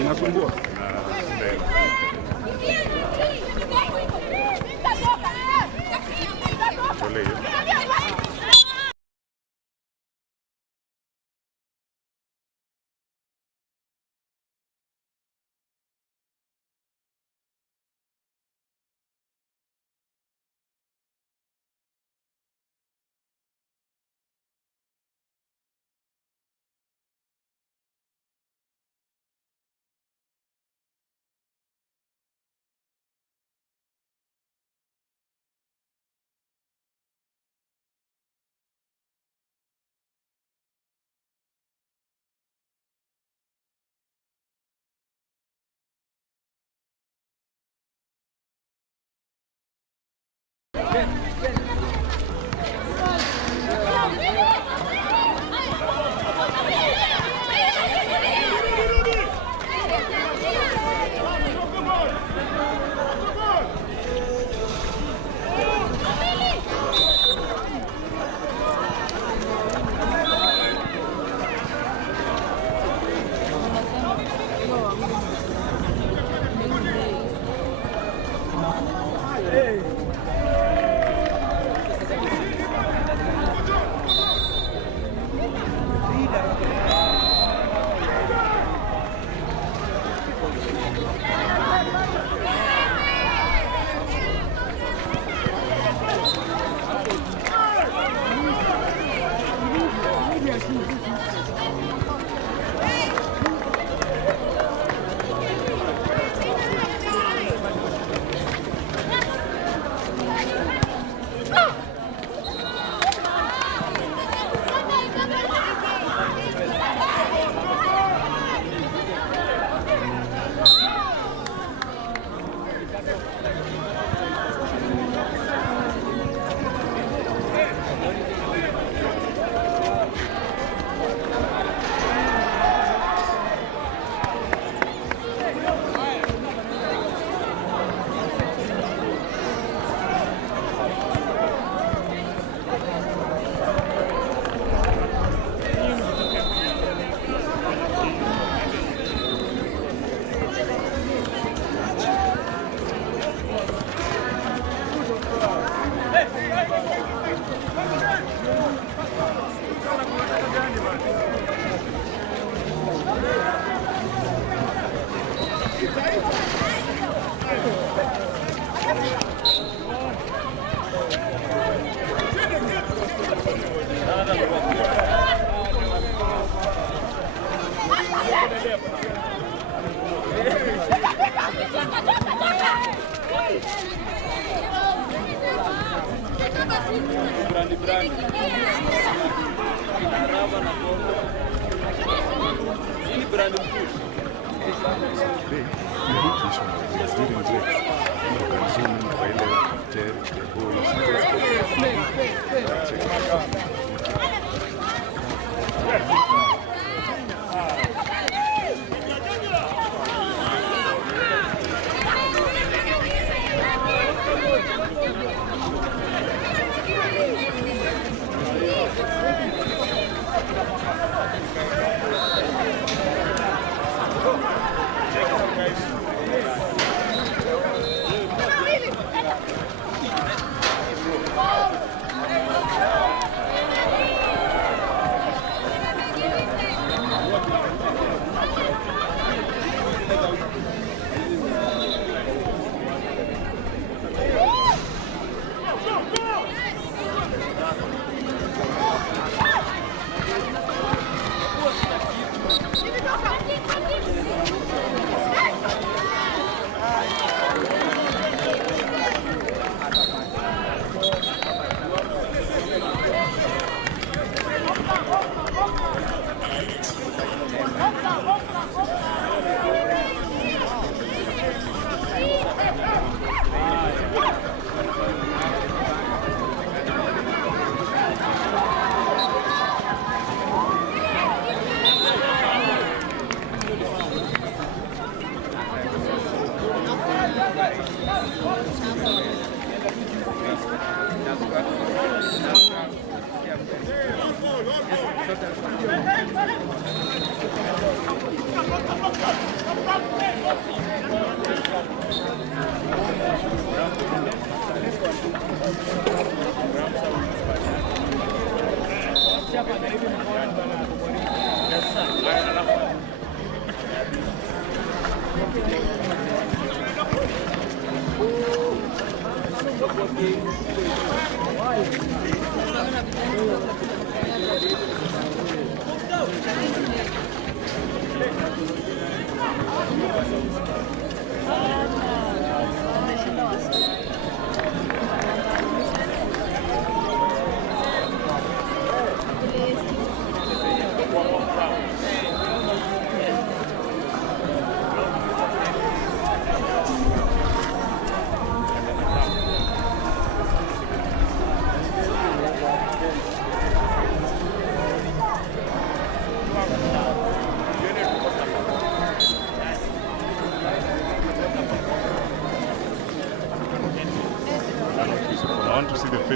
inasumbua.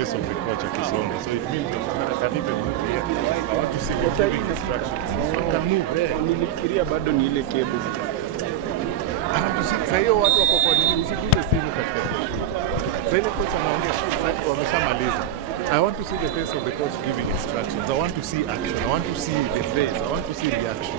face of the coach akisonga. So it means I can even move here. I want to see the giving instructions. So I can move there. Nilifikiria bado ni ile cable. Sasa hiyo watu wako kwa nini usikuje simu katika. Sasa ile coach anaongea sasa wameshamaliza. I want to see the face of the coach giving instructions. I want to see action. I want to see the face. I want to see reaction.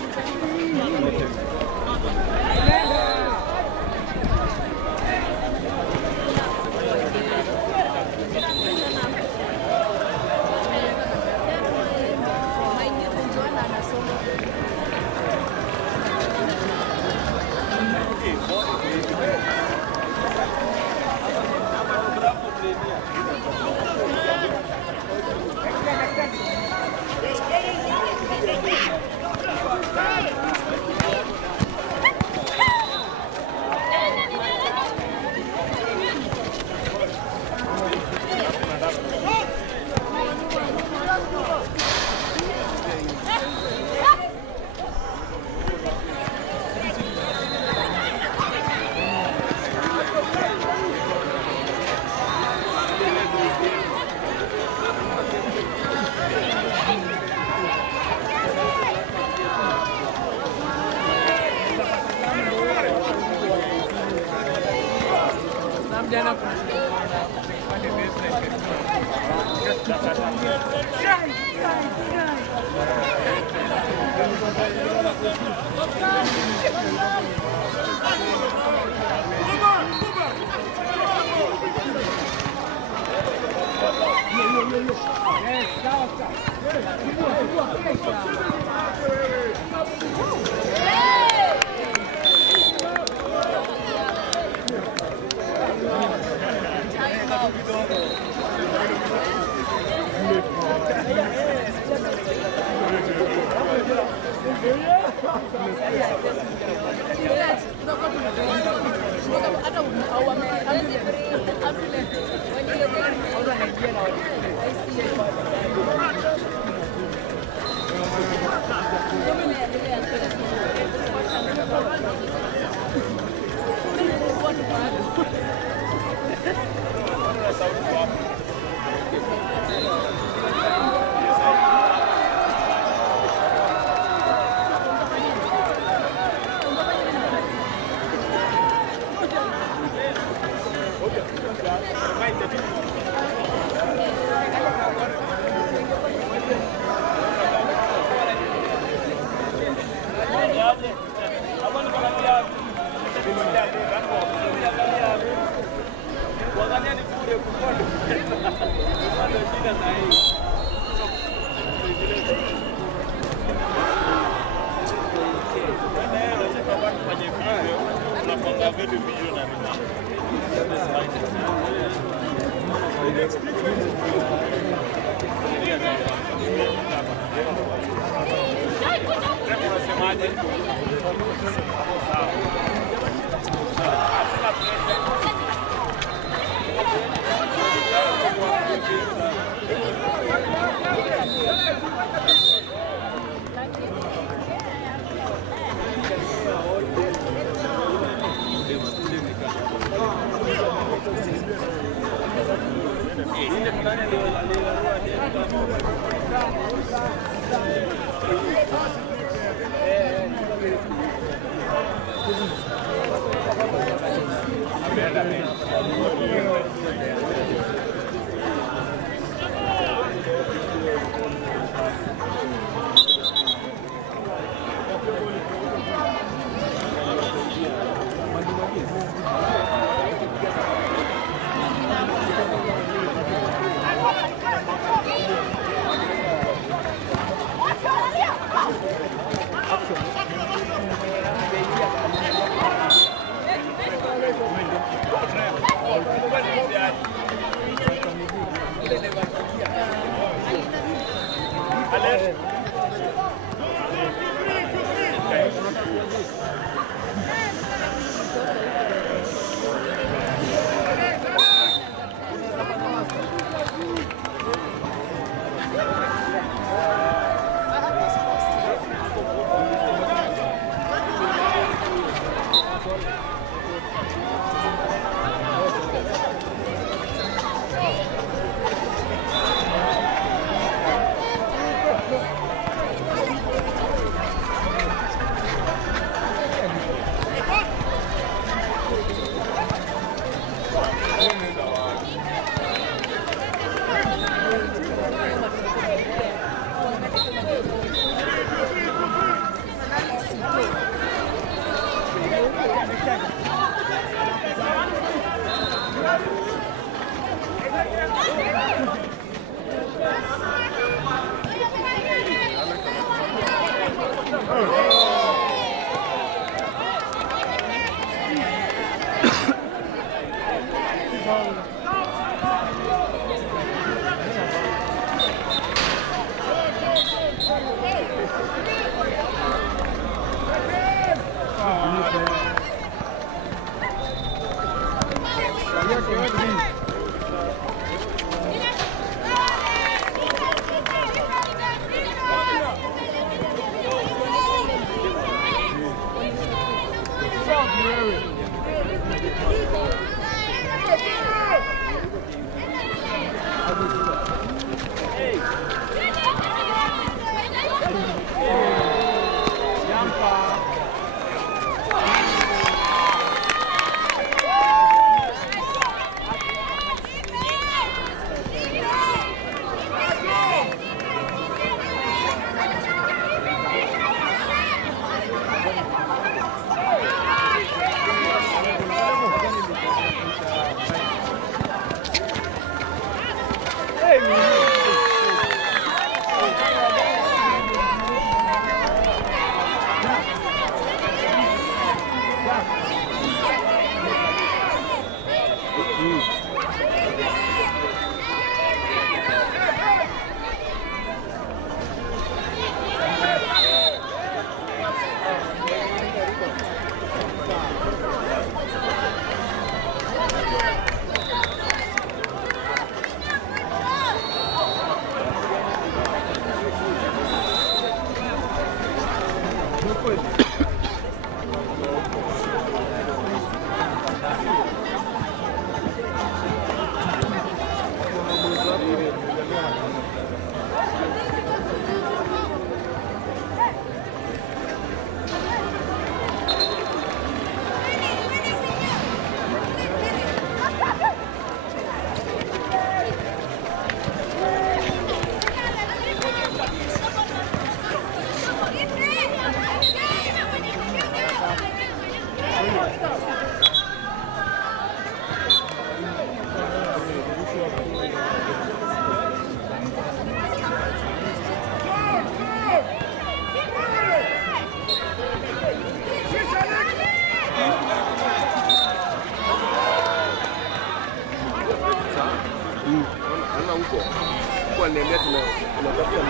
unatafuta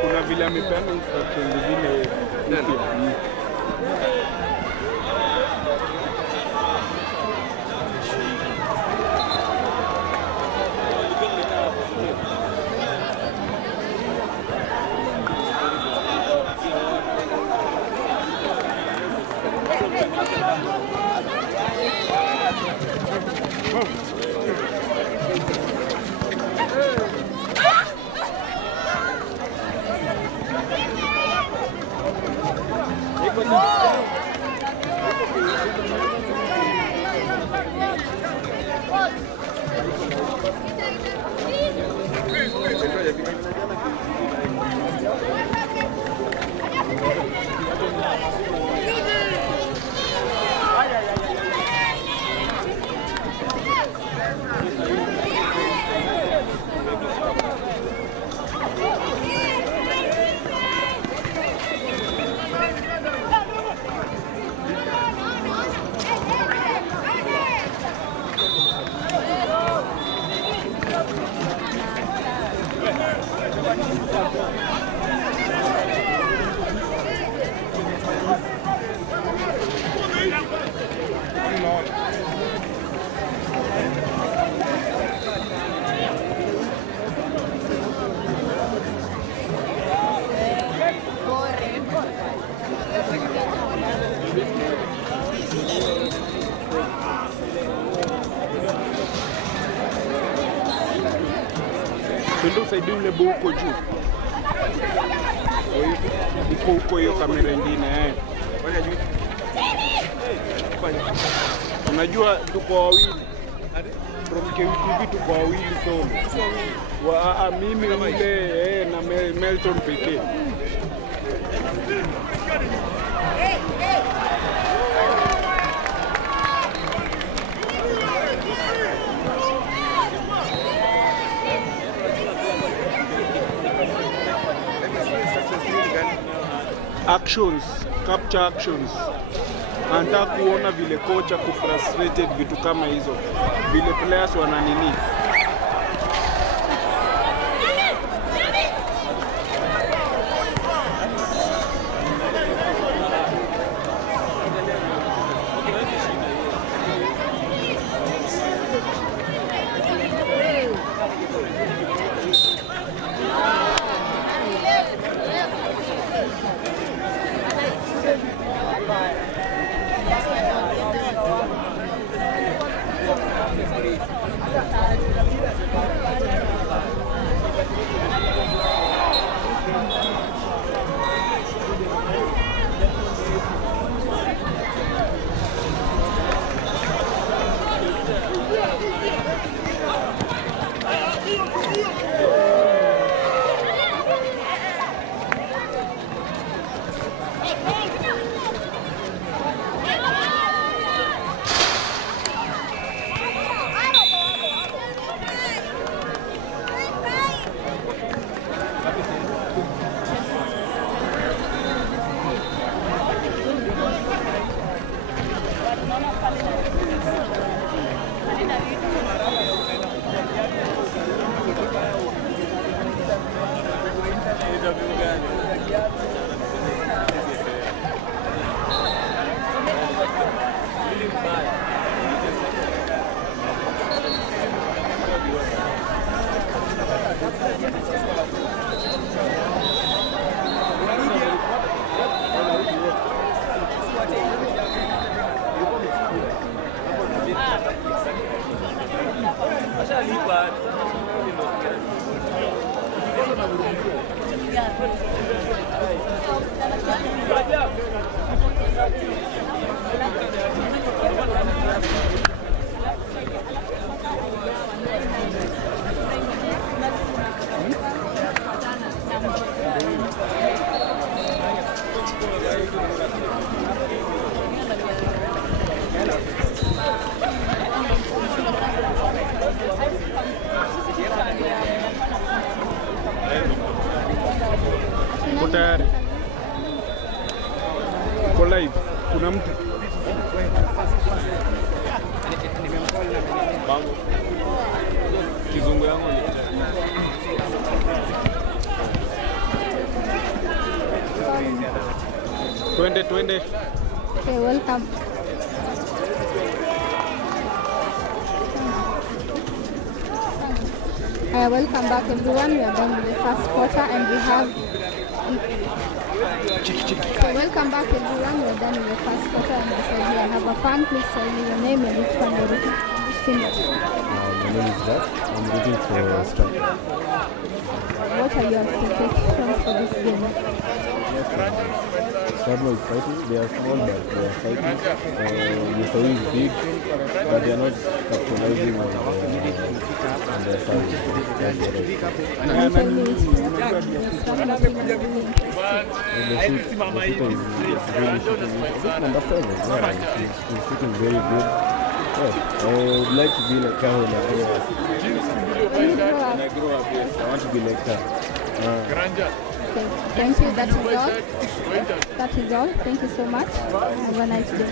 kuna vile amepeana instructions zingine Ndio usaidia ule buko juu. Huko hiyo kamera nyingine Unajua tuko wawili. From KUSF tuko wawili solo. Mimi ule na Melton pekee. Actions, capture actions. Anataka kuona vile kocha kufrustrated vitu kama hizo. Vile players wana nini. Tayari. Kwa live kuna mtu Kizungu yangu ni twende. Okay, welcome. Welcome back everyone. We are done with the first quarter and we have welcome back everyone. We are done with the first quarter and I have a fan. Please tell me your name and which one you're looking for. My name is Jack. I'm looking for STRATHMORE. What are your expectations for this game? STRATHMORE is fighting. They are small, but they are fighting. USIU is big, but they are not capitalizing on their size. That's what I see. Can you tell me which team is really interesting? The shooter is really shooting. I think number 7 as well. He's shooting very good. Yes, I would like to be like her when I grow up. When I grow up, yes, I want to be like her. Okay, thank you. That is all. That is all. Thank you so much. Have a nice day.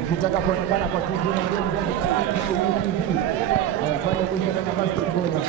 Ukitaka kuonekana kwa TV na pale kwenye nafasi kubwa.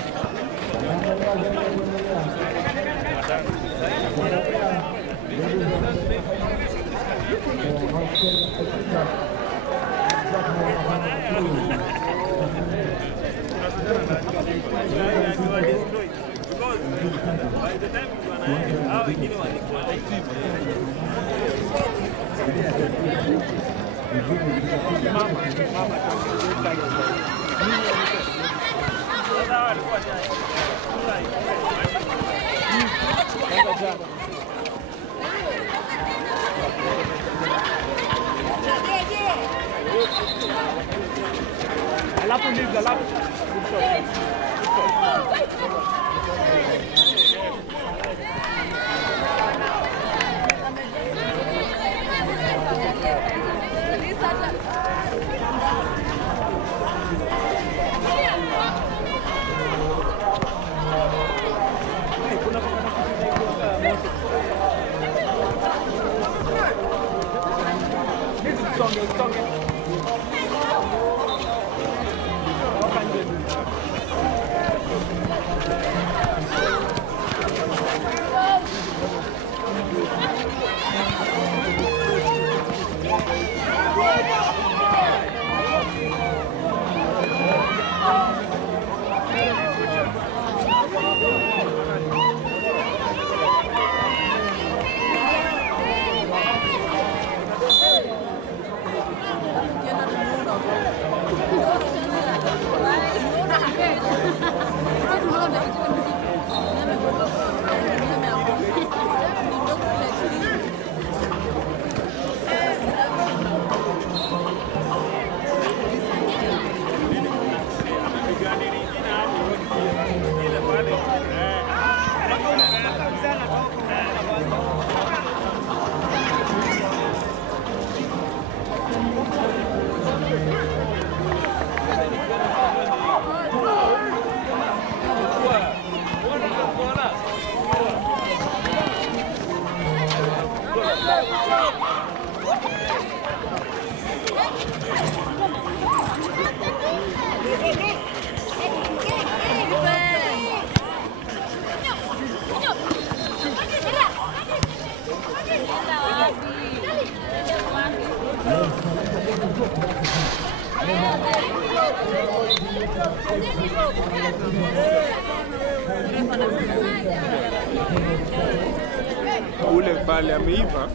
Ule pale ameiva,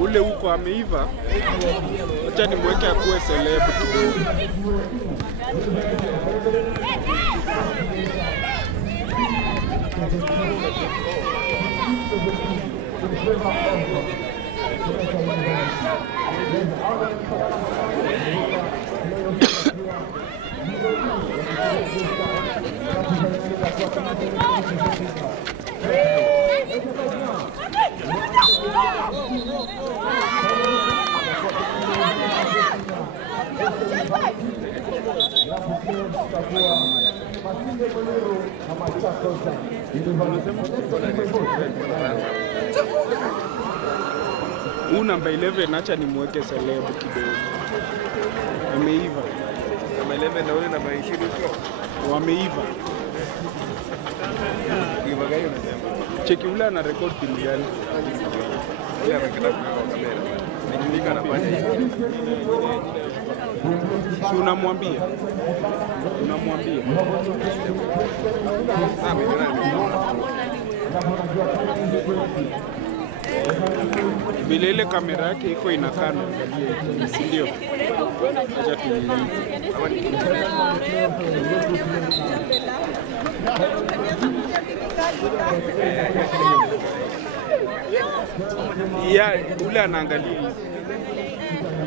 ule huko ameiva. Acha nimweke akuwe celeb kidogo. Huu namba 11 acha nimweke celeb kidogo. Ameiva. Namba 11 na ule namba 20 huko. Wameiva. Iva gani unasema? Cheki ule ana record timu gani? Yeye amekata kwa kamera. Mika anafanya hivi. Si unamwambia? Unamwambia? Vile ile kamera yake iko inakaa naangalia, si ndio? Acha ya ule anaangalia,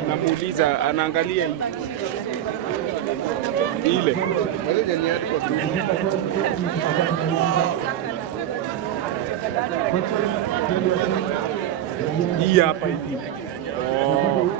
namuuliza anaangalia ile hii hapa hivi. Oh.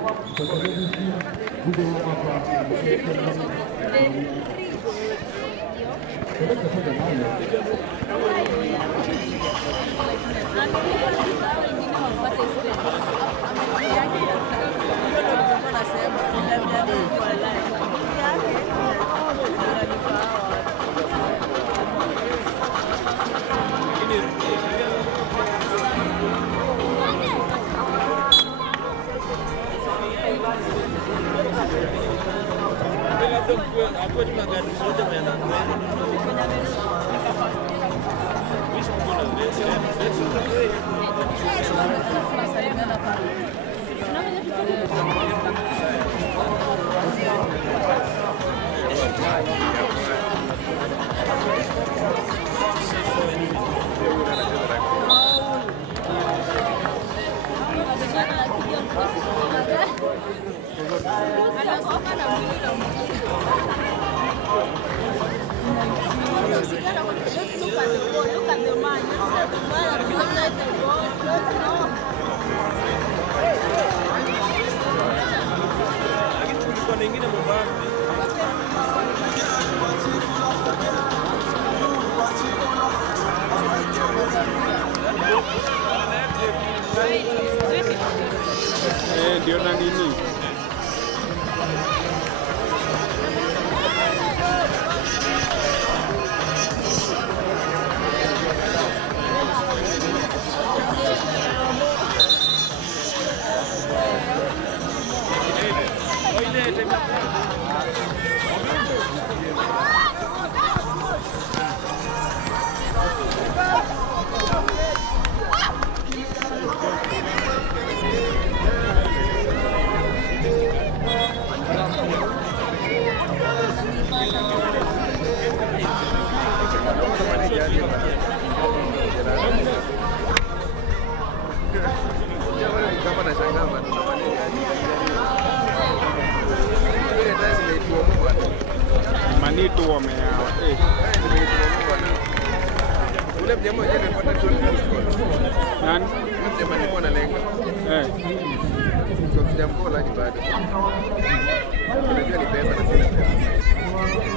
Ndio na nini? Manito wameawa. Ule mnyama mwenyewe anapata 12 points. Nani? Mnyama alikuwa analenga. Kwa sijamkola hadi bado. Unajua ni pesa na sina pesa.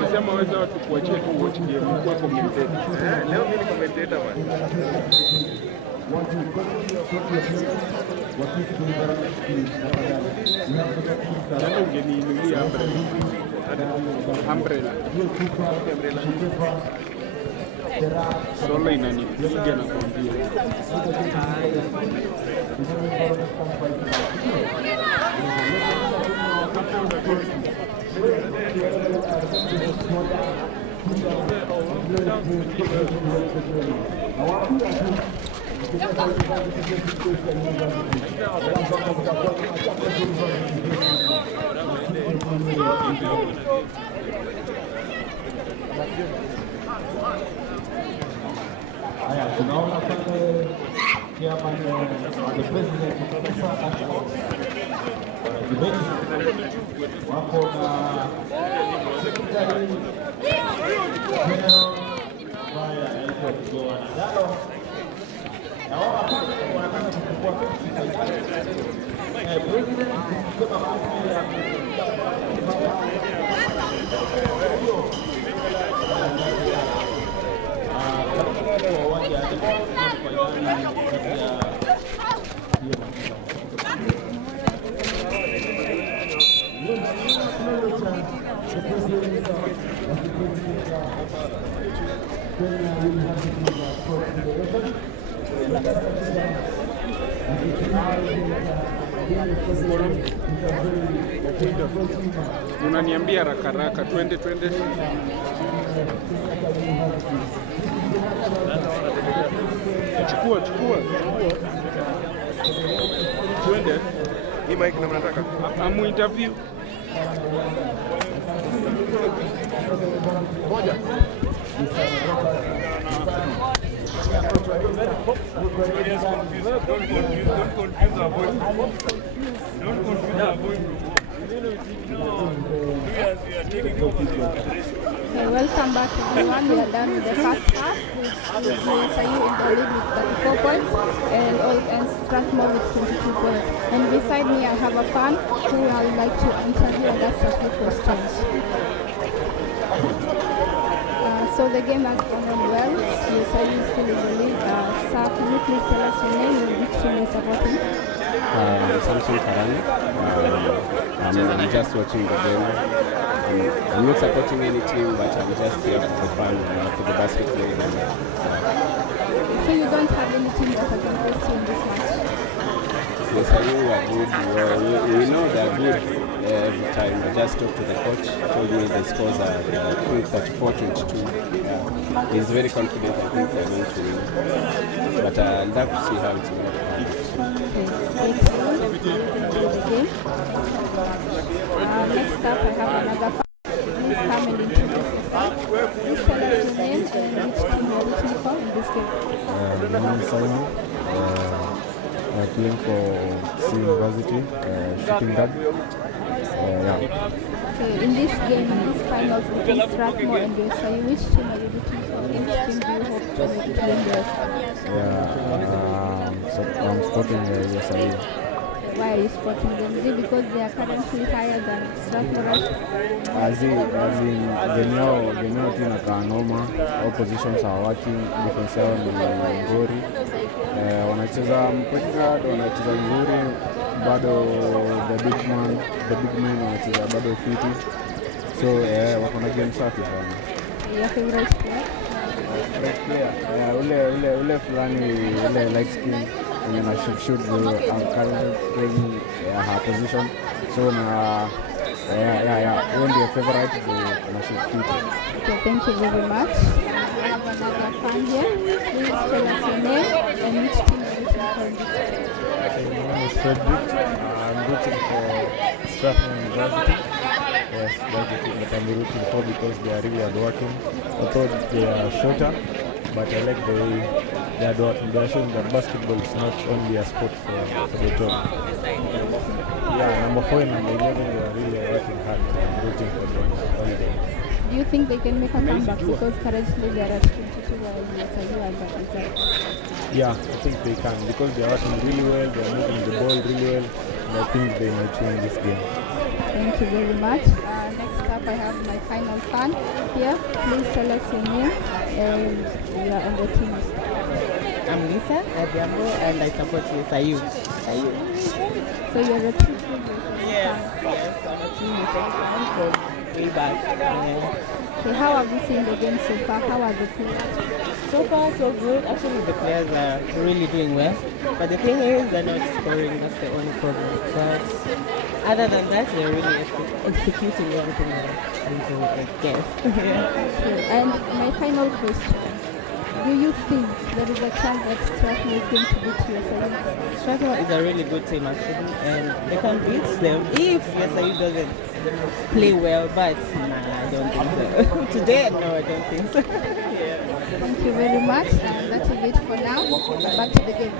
Nasema weza watu kuachia tu watch game kwa commentator. Leo mimi ni commentator bwana. Jana ungeniinulia umbrella. Solo inanipiga na kuambia. Haya, tunaona pale chairman the president kutoka debate wako na secretary general ambaye anaitwa Kigoa Ndalo. Naona pale wanataka kuchukua president kusema mambo ya Unaniambia haraka haraka, twende. Chukua. Twende. Hii mic na mnataka? Amu interview. Moja. Okay, welcome back everyone. We are done with the first half with USIU in the lead with 34 points and Strathmore with 22 points. And beside me I have a fan who I would like to interview and ask a few questions. So the game has gone on well. USIU is still in the lead. Sir, can you please tell us your name and which team you're supporting? Samson Karani. I'm just watching the game. I'm not supporting any team, but I'm just here for the fun, for the basketball. So you don't have any team that has impressed you in this match? Yes, I know we are good. We know they are good every time. I just talked to the coach. He told me the scores are 34-22. He's very confident. I think they're going to win. But I'd like to see how it's going to go. Next up, I have another fan. Please come and introduce yourself. Please tell us your name and which team you're rooting for in this game. My name is Simon. I'm playing for C University, shooting guard. Okay, in this game, in this finals between Strathmore and USIU, which team are you rooting for? Which team do you hope to win the rest? So I'm supporting USIU. Why are you supporting them? Is it because they are currently higher than Strathmore? As in the new team are normal, all positions are working, defense yao ni nzuri. Wanacheza mpira, wanacheza nzuri, bado the big men wanacheza bado fiti. So wako na game safi sana. Your favorite player? Ule fulani, ule light skin and then I shoot the currently playing her position. So when your favorite the shoot fit. Okay, thank you very much. I have another fan here. Please tell us your name and which team are you rooting for in this game. My name is Frederick. I'm rooting for Strathmore University. Yes, that's the team that I'm rooting for because they are really hardworking. I thought they are shorter, but I like the way they are hardworking. They are showing that basketball is not only a sport for the top. Yeah, number 4 and number 11, they are really working hard. I'm rooting for them all day. Do you think they can make a comeback because currently they are at 22 while USIU are at result? Yeah, I think they can because they are working really well, they are moving the ball really well, and I think they might win this game. Thank you very much. Next up, I have my final fan here. Please tell us your name and the team. I'm Lisa Abiambo and I support USIU. So you're a true fan? Yes, I'm a true USIU fan from way back. Okay, how have you seen the game so far? How are the players? So far, so good. Actually, the players are really doing well. But the thing is, they're not scoring. That's the only problem. But Other than that, they're really executing everything I guess. Yeah. And my final question. Do you think there is a chance that Strathmore is going to beat USIU? Strathmore is a really good team actually, and they can beat them if USIU doesn't play well, but nah, I don't think so. Today, no, I don't think so. Thank you very much. And that is it for now. Back to the game.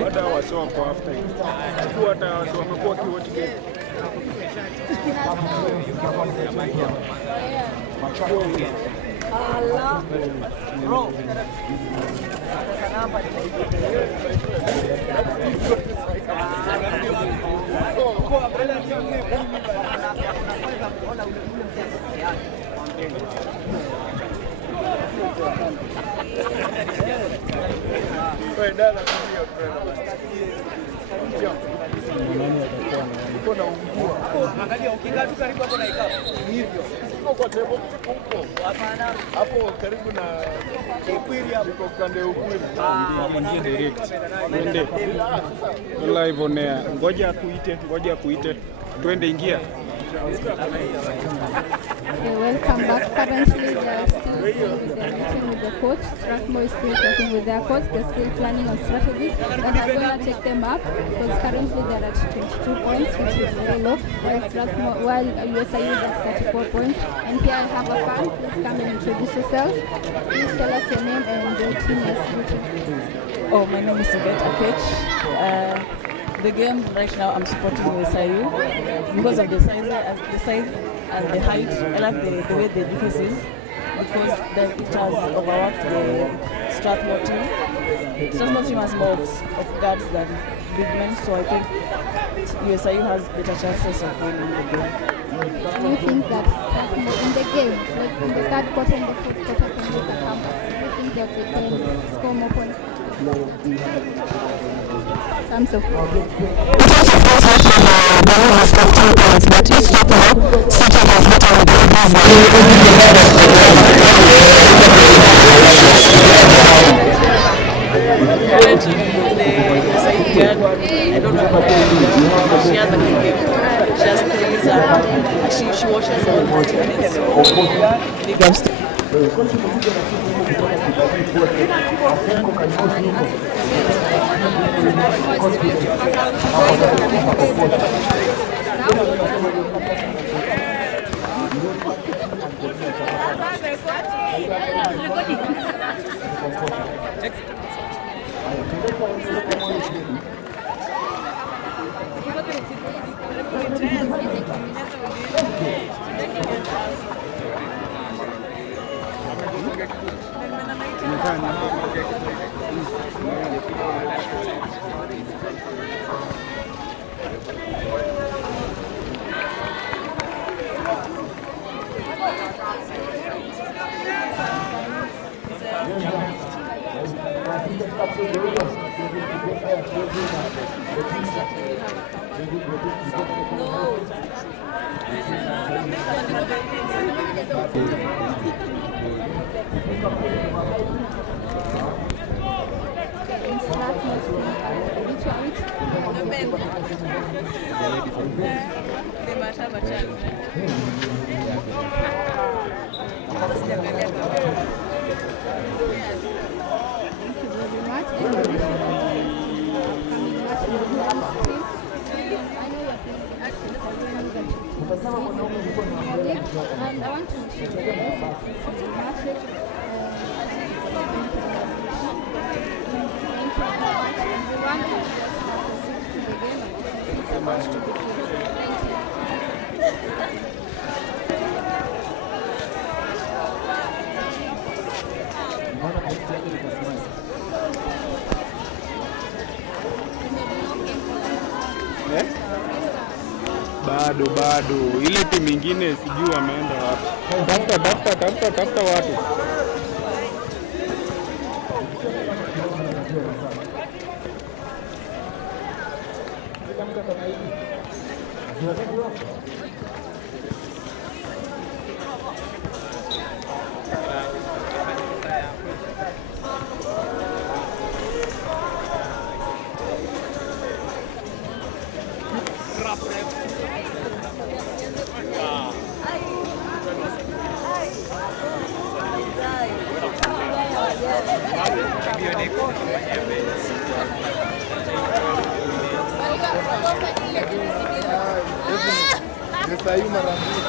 Baada ya wasi wako after hiyo. Chukua hata wasi wamekuwa wakiwatch game. Bro. Angalia ukikaa tu karibu hapo na ikapo. Hivyo. Siko kwa table huko. Hapana. Hapo karibu na Ukwiri hapo kwa kande Ukwiri. Hapo ndio direct. Twende. Live on air. Ngoja akuite. Twende ingia. Okay, welcome back. Currently, they are still meeting with the coach. Strathmore is still talking with their coach. They're still planning on strategies, and they're going to take them up because currently they're at 22 points, which is very low, while USIU is at 34 points. And here I have a fan. Please come and introduce yourself. Please tell us your name and the team you're supporting. Oh, my name is Yvette Akech. The game right now I'm supporting USIU because of the size and the height. I like the way the defense is because it has overworked the Strathmore team. Strathmore team has more of guards than big men, so I think USIU has better chances of winning the game. Do you think that in the game, like in the third quarter and the fourth quarter, can make a comeback? Do you think that they can score more points? Terms of I don't know about she has a good game. She has threes and she washes all her teammates. So big ups to and I want to share the message. Thank you. Bado ile timu ingine sijui wameenda wapi. Tafuta watu. USIU mara mbili.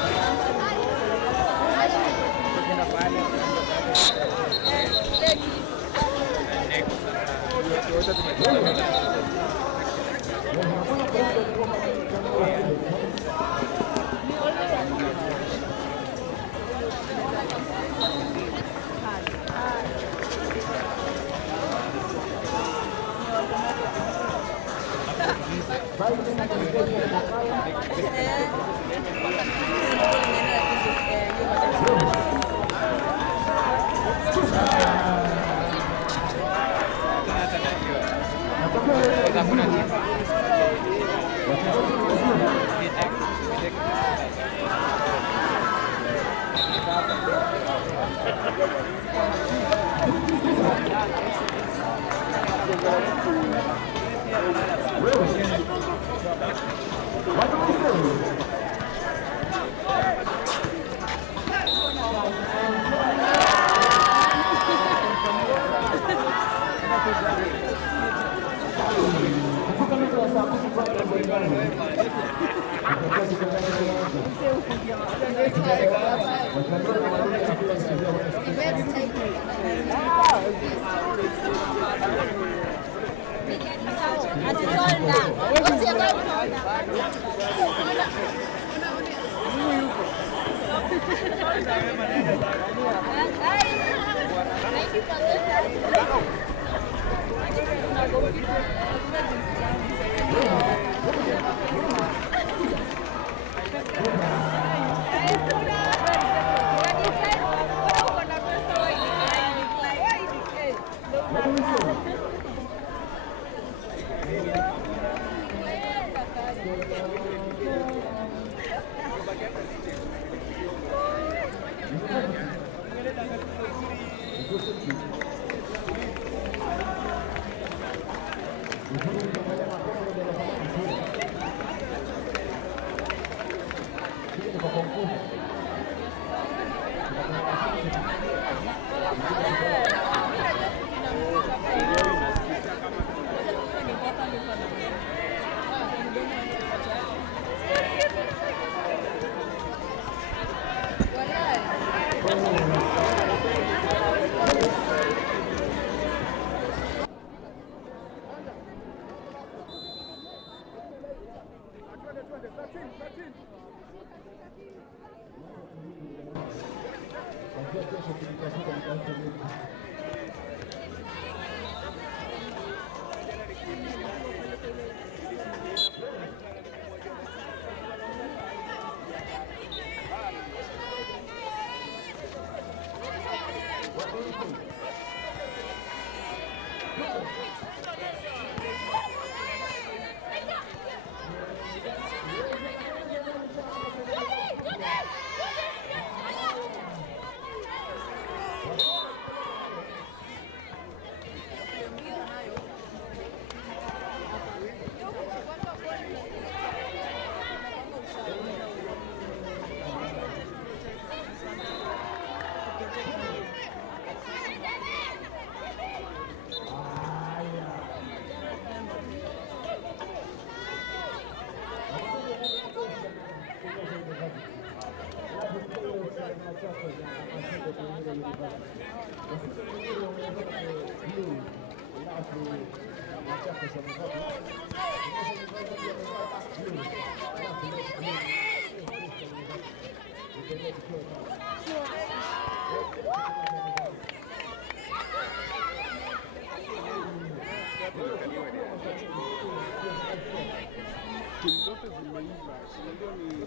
timu zote zimeiva, ndio ni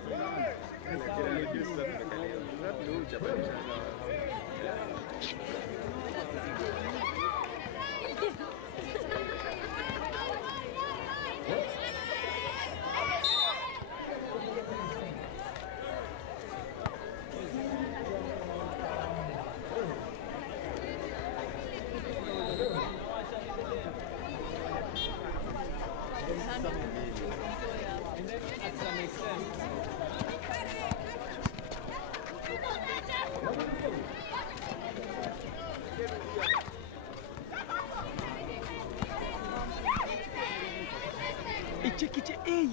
Ichikiche, ei!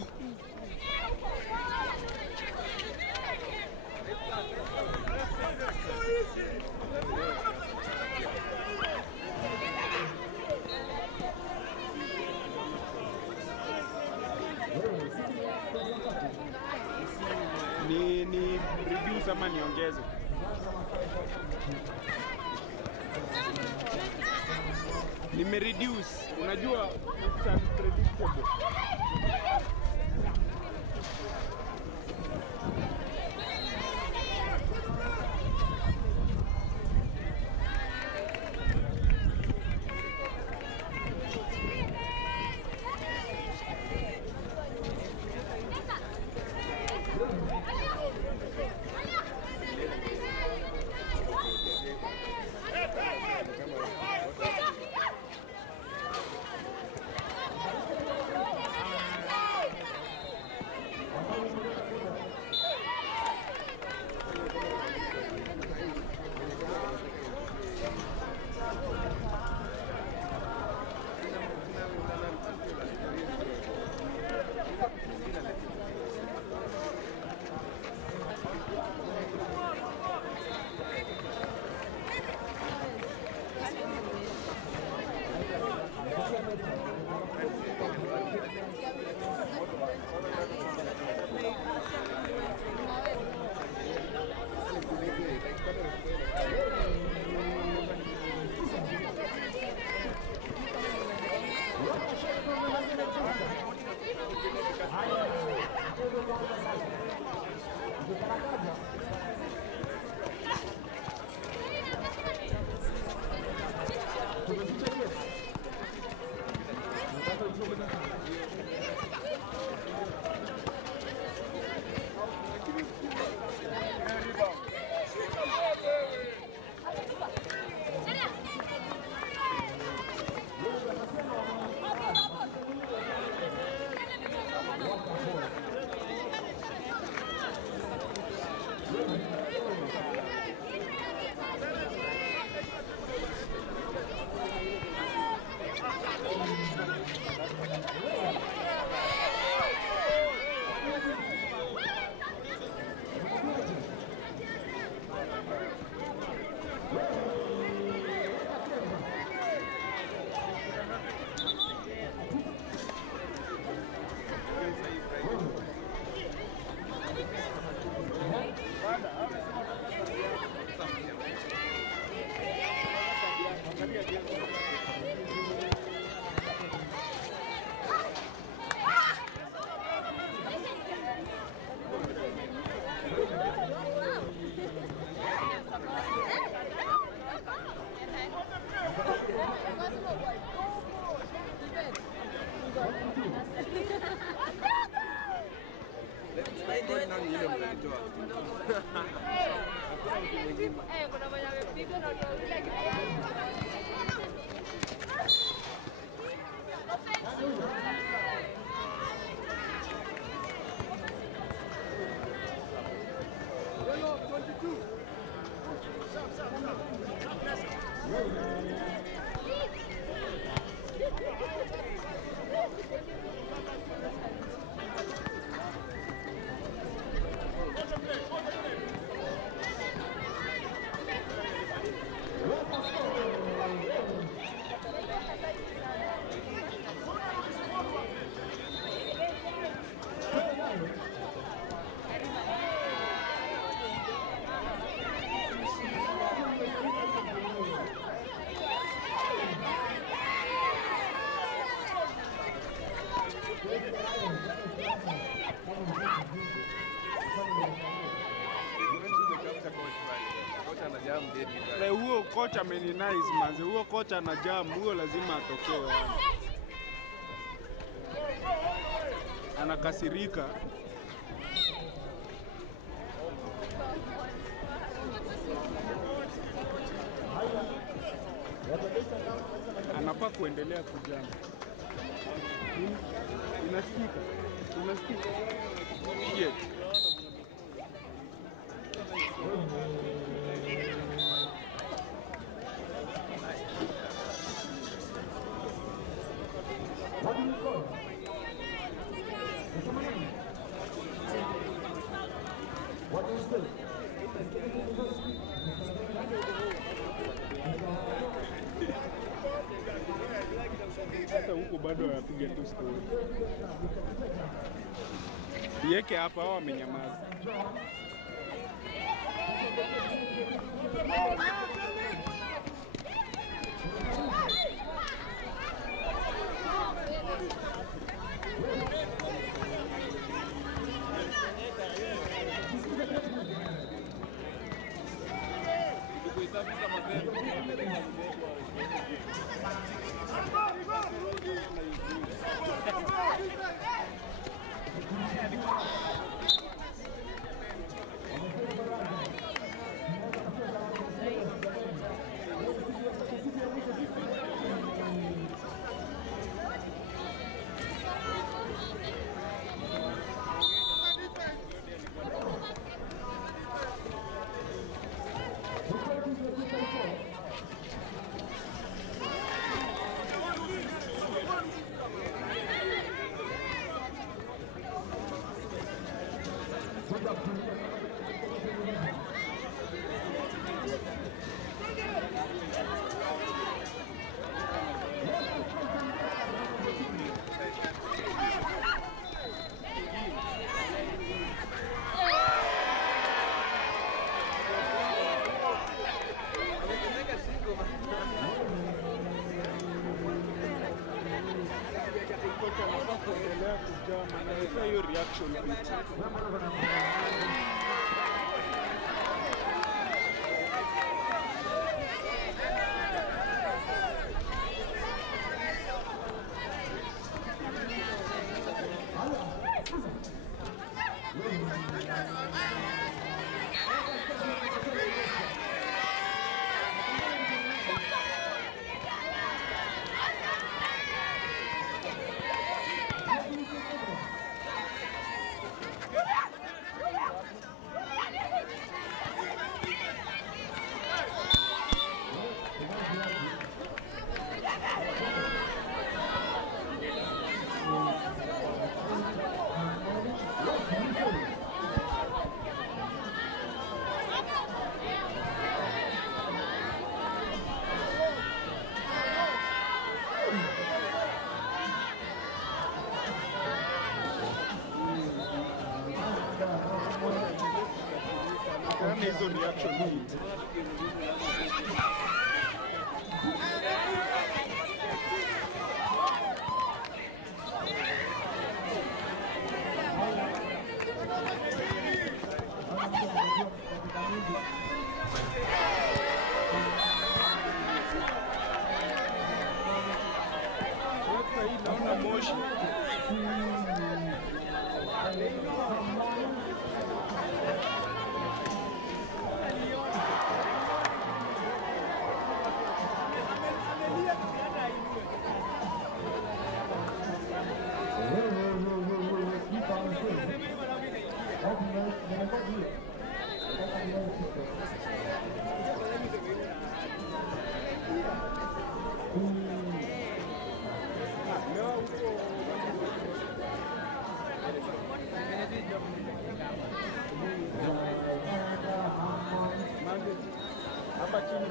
Ni reduce ama niongeze? Nimereduce, unajua it's unpredictable. Huo kocha ameni nice manze, huo kocha na jam, huo lazima atokee yani. Anakasirika. Anafaa kuendelea kujam. Inasikika. Inasikika. Shit. What do you call? What is this? Hata huko bado anapiga tu story. Yeke hapa hao wamenyamaza. Hiyo reaction bit. Hizo reaction bit. Sasa hii naona moshi. Hapa chini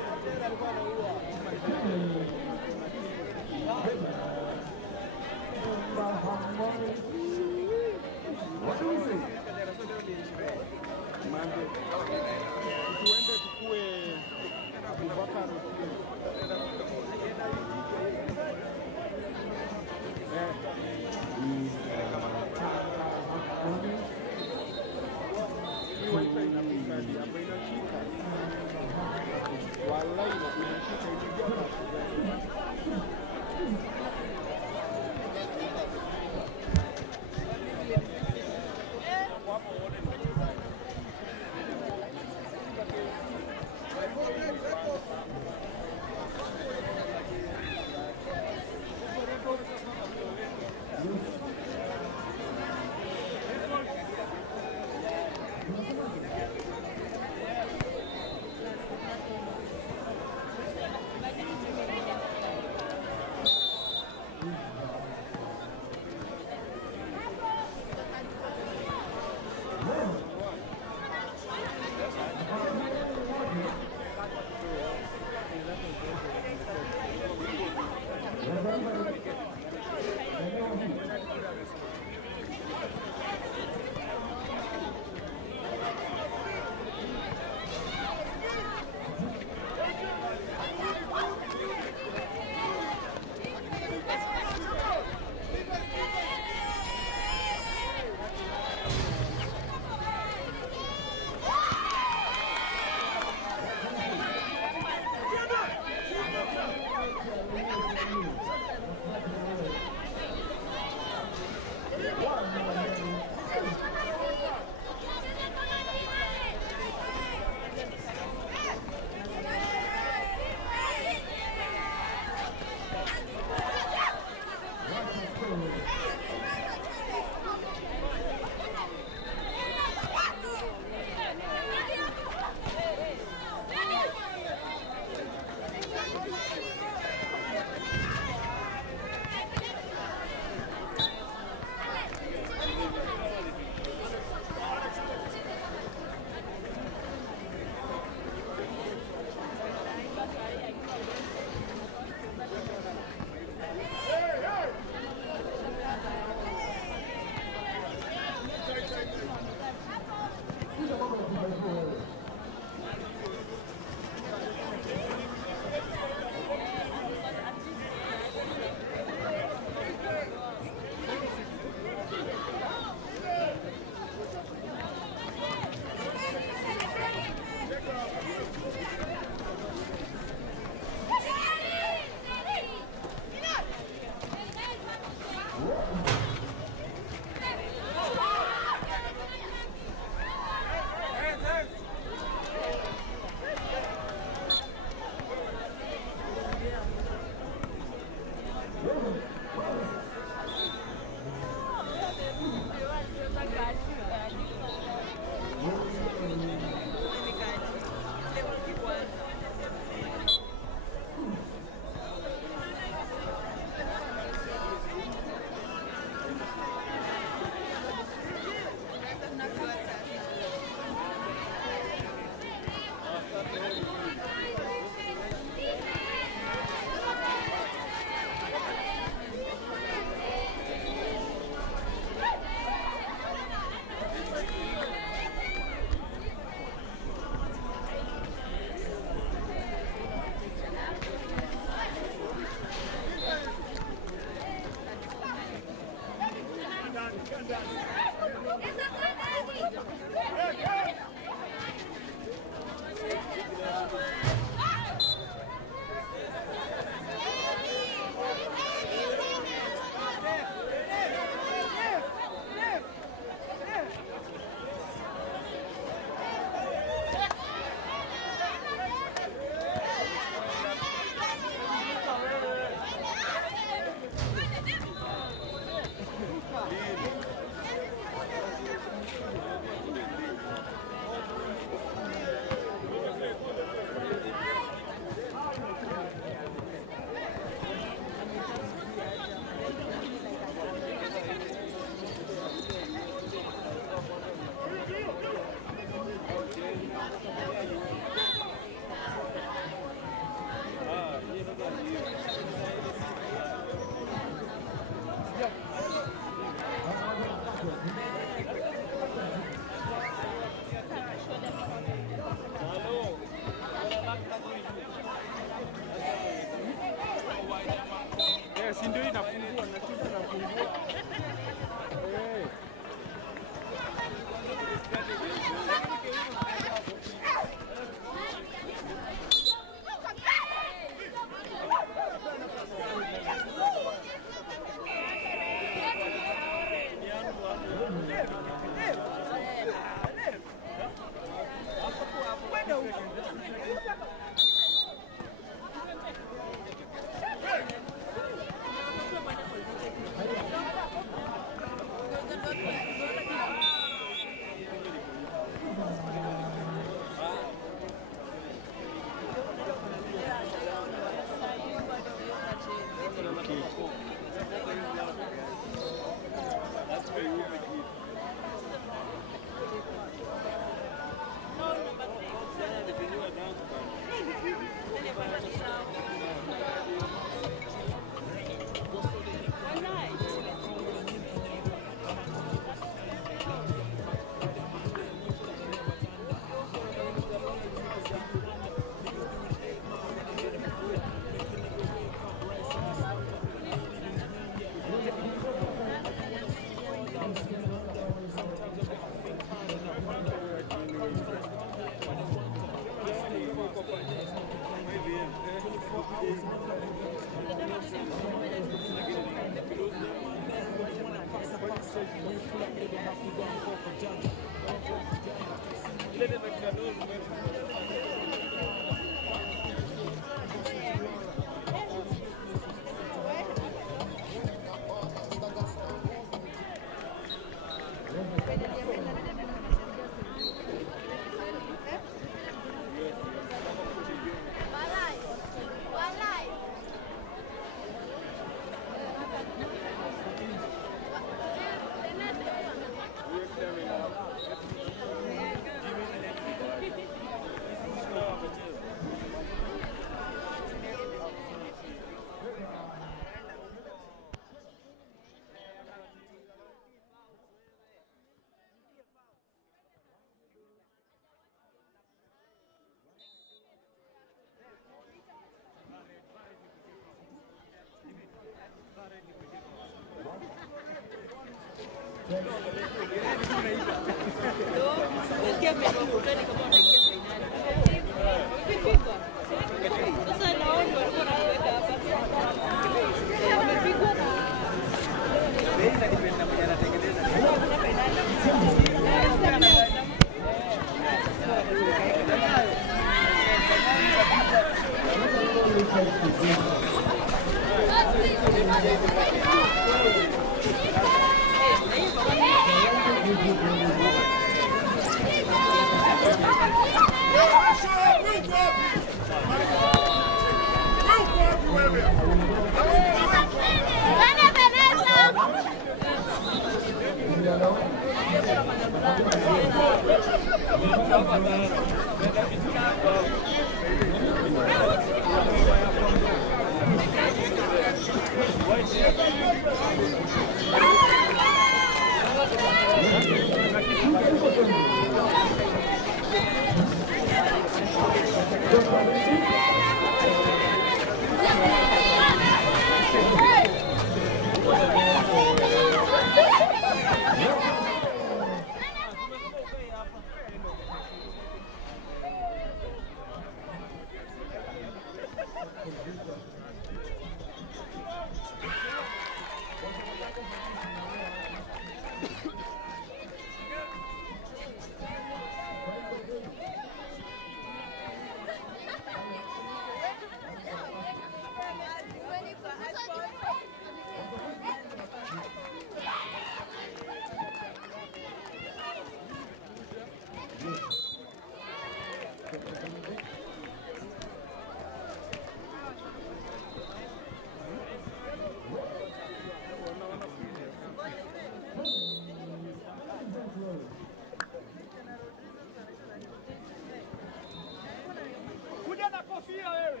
Kuja na kofia wewe.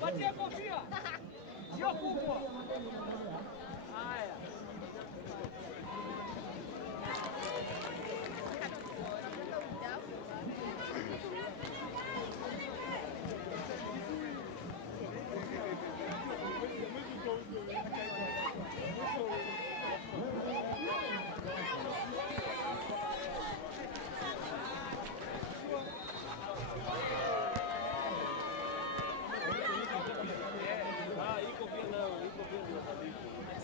Patia kofia. Sio kubwa. Haya. Iko pia nao, iko pia ndio.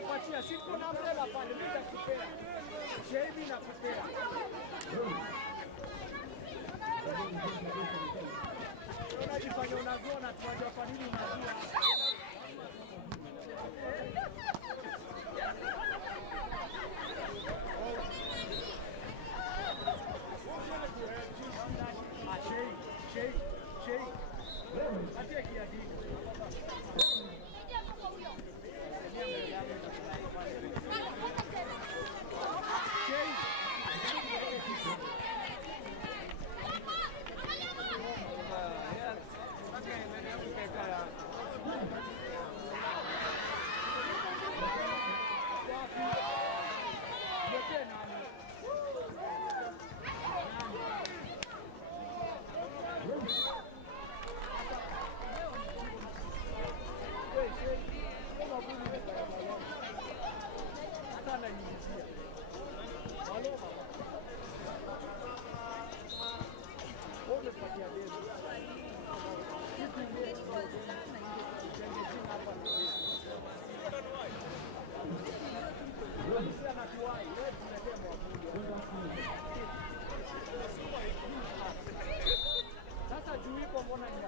Nakupatia siku na umbrella pale, mimi nitakupea. Shebi nakupea. Unajifanya unajua na tunajua kwa nini unajua. Shei. Atia kiadini. Sasa juu ipo mbona ni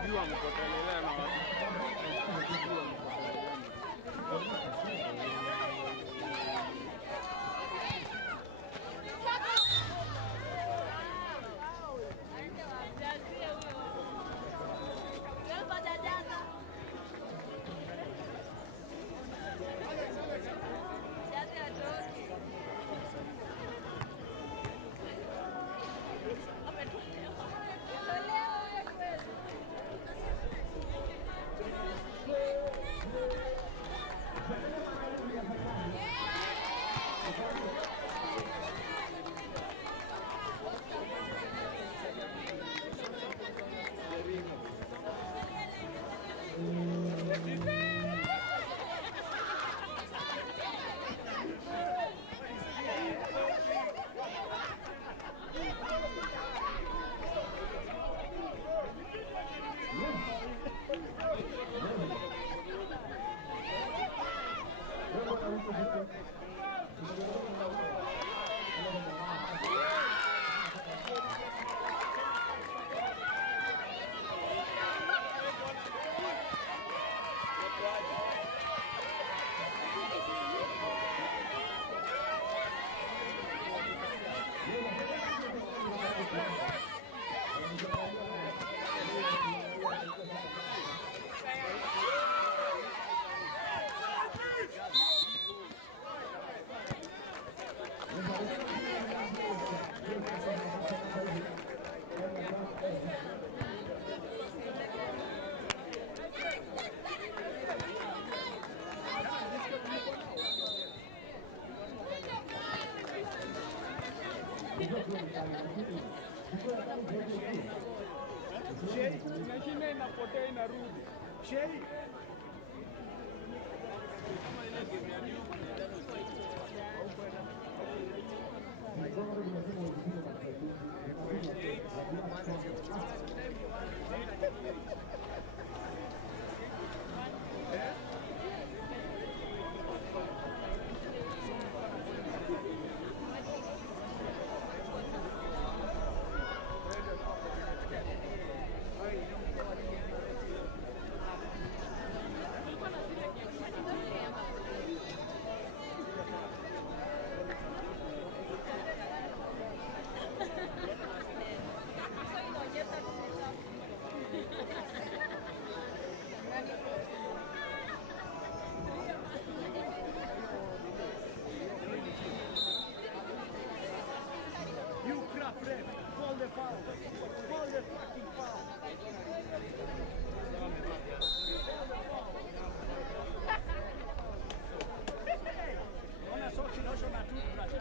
Sijui wamepotelelea na watu. Mashine inapotea inarudi. Sheri. You crap ref, call the foul. Call the fucking foul. Ona soci nošo na toothbrush.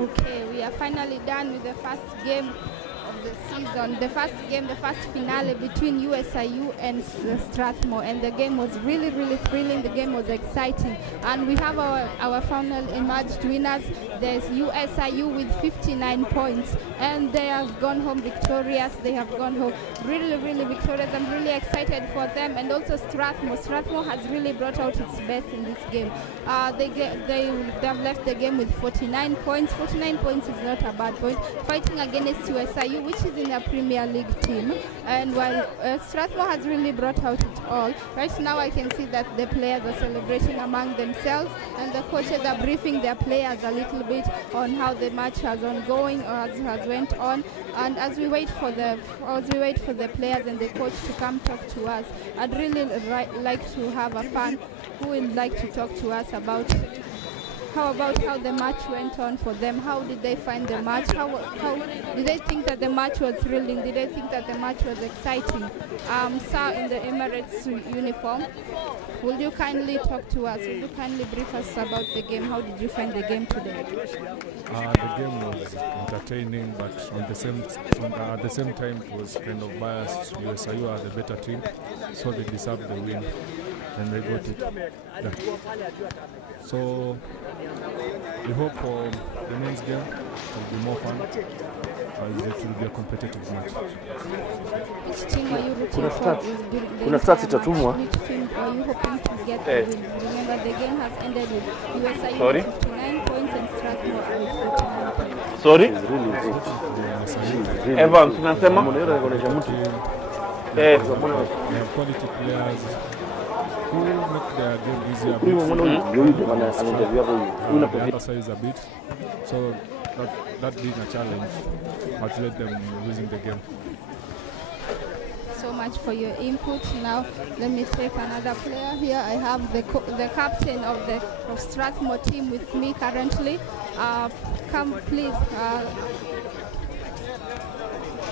Okay, we are finally done with the first game of the season. The first game, the first finale between USIU and Strathmore, and the game was really, really thrilling. The game was exciting, and we have our final emerged winners. There's USIU with 59 points, and they have gone home victorious. They have gone home really, really victorious. I'm really excited for them, and also Strathmore. Strathmore has really brought out its best in this game. They have left the game with 49 points. 49 points is not a bad point. Fighting against USIU, which is in a Premier League team, and while Strathmore has really brought out it all. Right now I can see that the players are celebrating among themselves, and the coaches are briefing their players a little bit on how the match has ongoing or has went on. And as we wait for the players and the coach to come talk to us, I'd really like to have a fan who would like to talk to us about how the match went on for them. How did they find the match? How did they think that the match was thrilling? Did they think that the match was exciting? Sir in the Emirates uniform, will you kindly talk to us? Will you kindly brief us about the game? How did you find the game today? The game was entertaining, but at the same time it was kind of biased. USIU are the better team, so they deserved the win, and they got it. Yeah. So we hope for the men's game will be more fun, as it will be a competitive match. Which team are you rooting for? Kuna stats itatumwa. Which team are you hoping to get the win? Remember, the game has ended with USIU with 59 points and Strathmore with 49 points. Sorry? Really Evans, unasema? They have quality players who make their game easier. The other side is a bit, so that being a challenge has led them losing the game. So much for your input. Now let me take another player here. I have the captain of Strathmore team with me currently. Come please.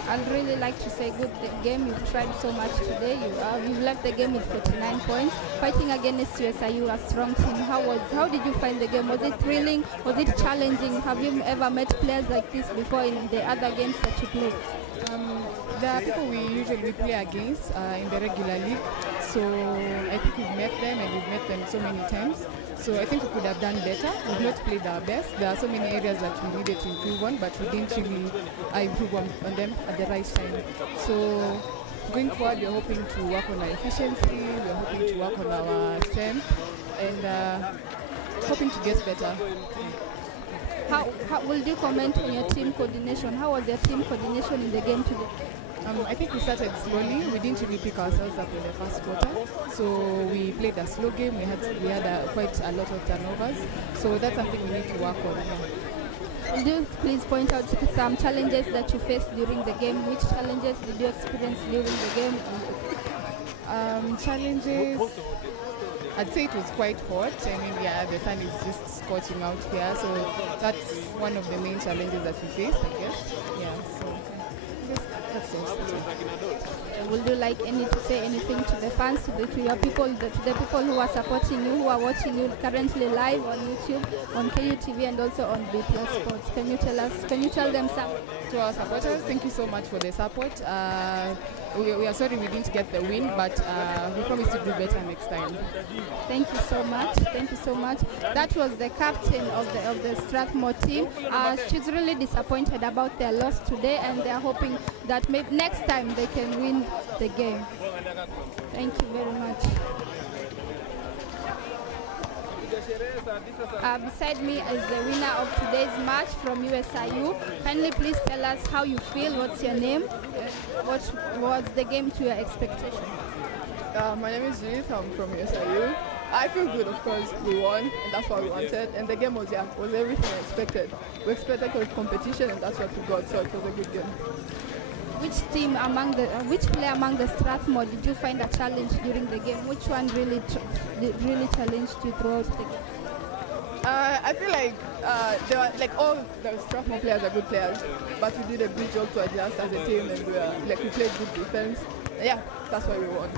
I'd really like to say good game. You've tried so much today. You've left the game with 49 points. Fighting against USIU, a strong team. How did you find the game? Was it thrilling? Was it challenging? Have you ever met players like this before in the other games that you played? There are people we usually play against in the regular league. So I think we've met them, and we've met them so many times. So I think we could have done better. We've not played our best. There are so many areas that we needed to improve on, but we didn't really improve on them at the right time. So going forward, we're hoping to work on our efficiency, we're hoping to work on our strength, and hoping to get better. How will you comment on your team coordination? How was your team coordination in the game today? I think we started slowly. We didn't really pick ourselves up in the first quarter, so we played a slow game. We had quite a lot of turnovers, so that's something we need to work on. Yeah. Would you please point out some challenges that you faced during the game? Which challenges did you experience during the game? Challenges, I'd say it was quite hot. I mean, yeah, the sun is just scorching out here, so that's one of the main challenges that we faced, I guess. Yeah, so that's it. Would you like to say anything to the fans, to your people, to the people who are supporting you, who are watching you currently live on YouTube, on KUTV, and also on B+ Sports? Can you tell them something? To our supporters, thank you so much for the support. We are sorry we didn't get the win, but we promise to do better next time. Thank you so much. Thank you so much. That was the captain of the Strathmore team. She's really disappointed about their loss today, and they are hoping that maybe next time they can win the game. Thank you very much. Beside me is the winner of today's match from USIU. Kindly please tell us how you feel. What's your name? What was the game to your expectation? My name is Judith. I'm from USIU. I feel good, of course. We won, and that's what we wanted. And the game was everything we expected. We expected competition, and that's what we got. So it was a good game. which player among the Strathmore did you find a challenge during the game? Which one really challenged you throughout the game? I feel like they were, like, all the Strathmore players are good players, but we did a good job to adjust as a team, and we played good defense. Yeah, that's why we won.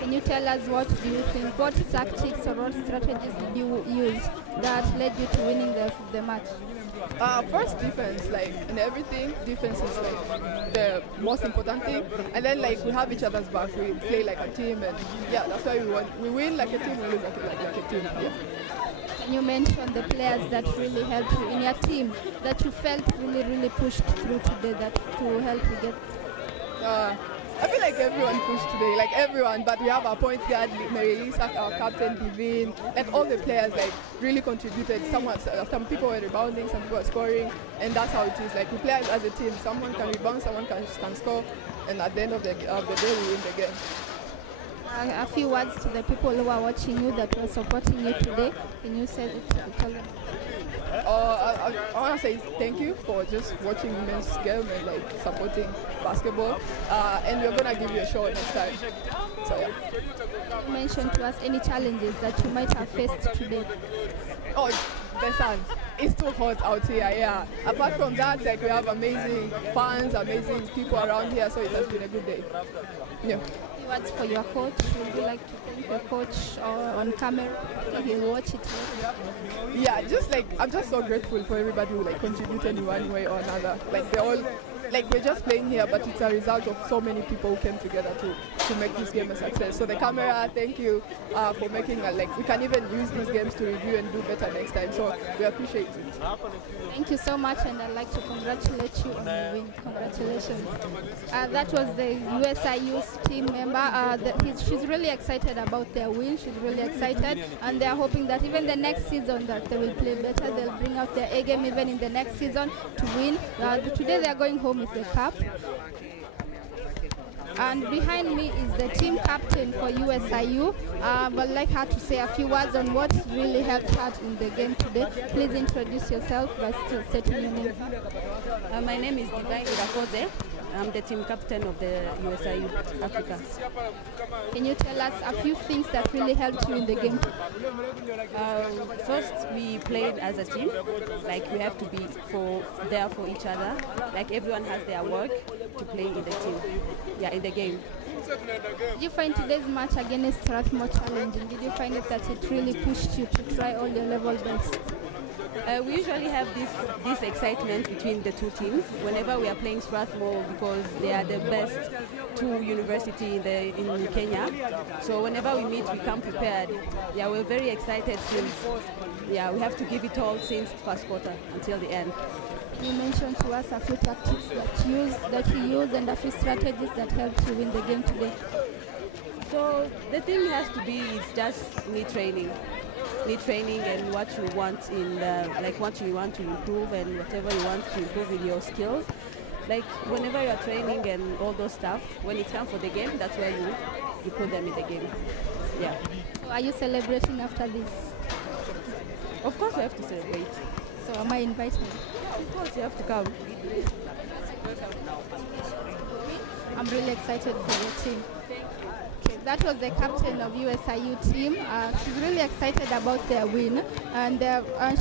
Can you tell us what do you think? What tactics or what strategies did you use that led you to winning the match? First, defense, like in everything, defense is like the most important thing. And then like we have each other's back. We play like a team, and yeah, that's why we won. We win like a team, we lose like a team. Yeah. Can you mention the players that really helped you in your team that you felt really pushed through today that to help you get? I feel like everyone pushed today, like everyone, but we have our point guard, Mary Lisa, our captain, Divine, like all the players like really contributed. Some people were rebounding, some people were scoring, and that's how it is. Like we play as a team, someone can rebound, someone can score, and at the end of the day we win the game. A few words to the people who are watching you that were supporting you today. Can you say it to tell them? I want to say thank you for just watching women's game and like supporting basketball. And we're gonna give you a show next time. So yeah. You mentioned to us any challenges that you might have faced today. Oh, the sun. It's too hot out here. Yeah. Apart from that, like we have amazing fans, amazing people around here. So it has been a good day. Yeah. Words for your coach. Would you like to thank your coach on camera? He'll watch it. Yeah, just like I'm just so grateful for everybody who like contributed in one way or another. Like they all, like we're just playing here, but it's a result of so many people who came together to make this game a success. So the camera, thank you for making like we can even use these games to review and do better next time. So we appreciate it. Thank you so much, and I'd like to congratulate you on the win. Congratulations. That was the USIU's team member. She's really excited about their win. She's really excited, and they're hoping that even the next season that they will play better. They'll bring out their A game even in the next season to win. Today they're going home with the cup. And behind me is the team captain for USIU. I'd like her to say a few words on what really helped her in the game today. Please introduce yourself by stating your name. My name is Divine Irakoze. I'm the team captain of the USIU Africa. Can you tell us a few things that really helped you in the game? First, we played as a team. Like we have to be there for each other. Like everyone has their work to play in the team. Yeah, in the game. Did you find today's match against Strathmore challenging? Did you find it that it really pushed you to try all your level best? We usually have this excitement between the two teams whenever we are playing Strathmore because they are the best two university in Kenya. So whenever we meet, we come prepared. Yeah, we're very excited since we have to give it all since first quarter until the end. You mentioned to us a few tactics that you use and a few strategies that helped you win the game today. So the thing has to be is just training and what you want what you want to improve and whatever you want to improve in your skills. Like whenever you are training and all those stuff, when it's time for the game, that's where you put them in the game. Yeah. So are you celebrating after this? Of course we have to celebrate. So am I invited? Of course you have to come. I'm really excited for your team. That was the captain of USIU team. She's really excited about their win, and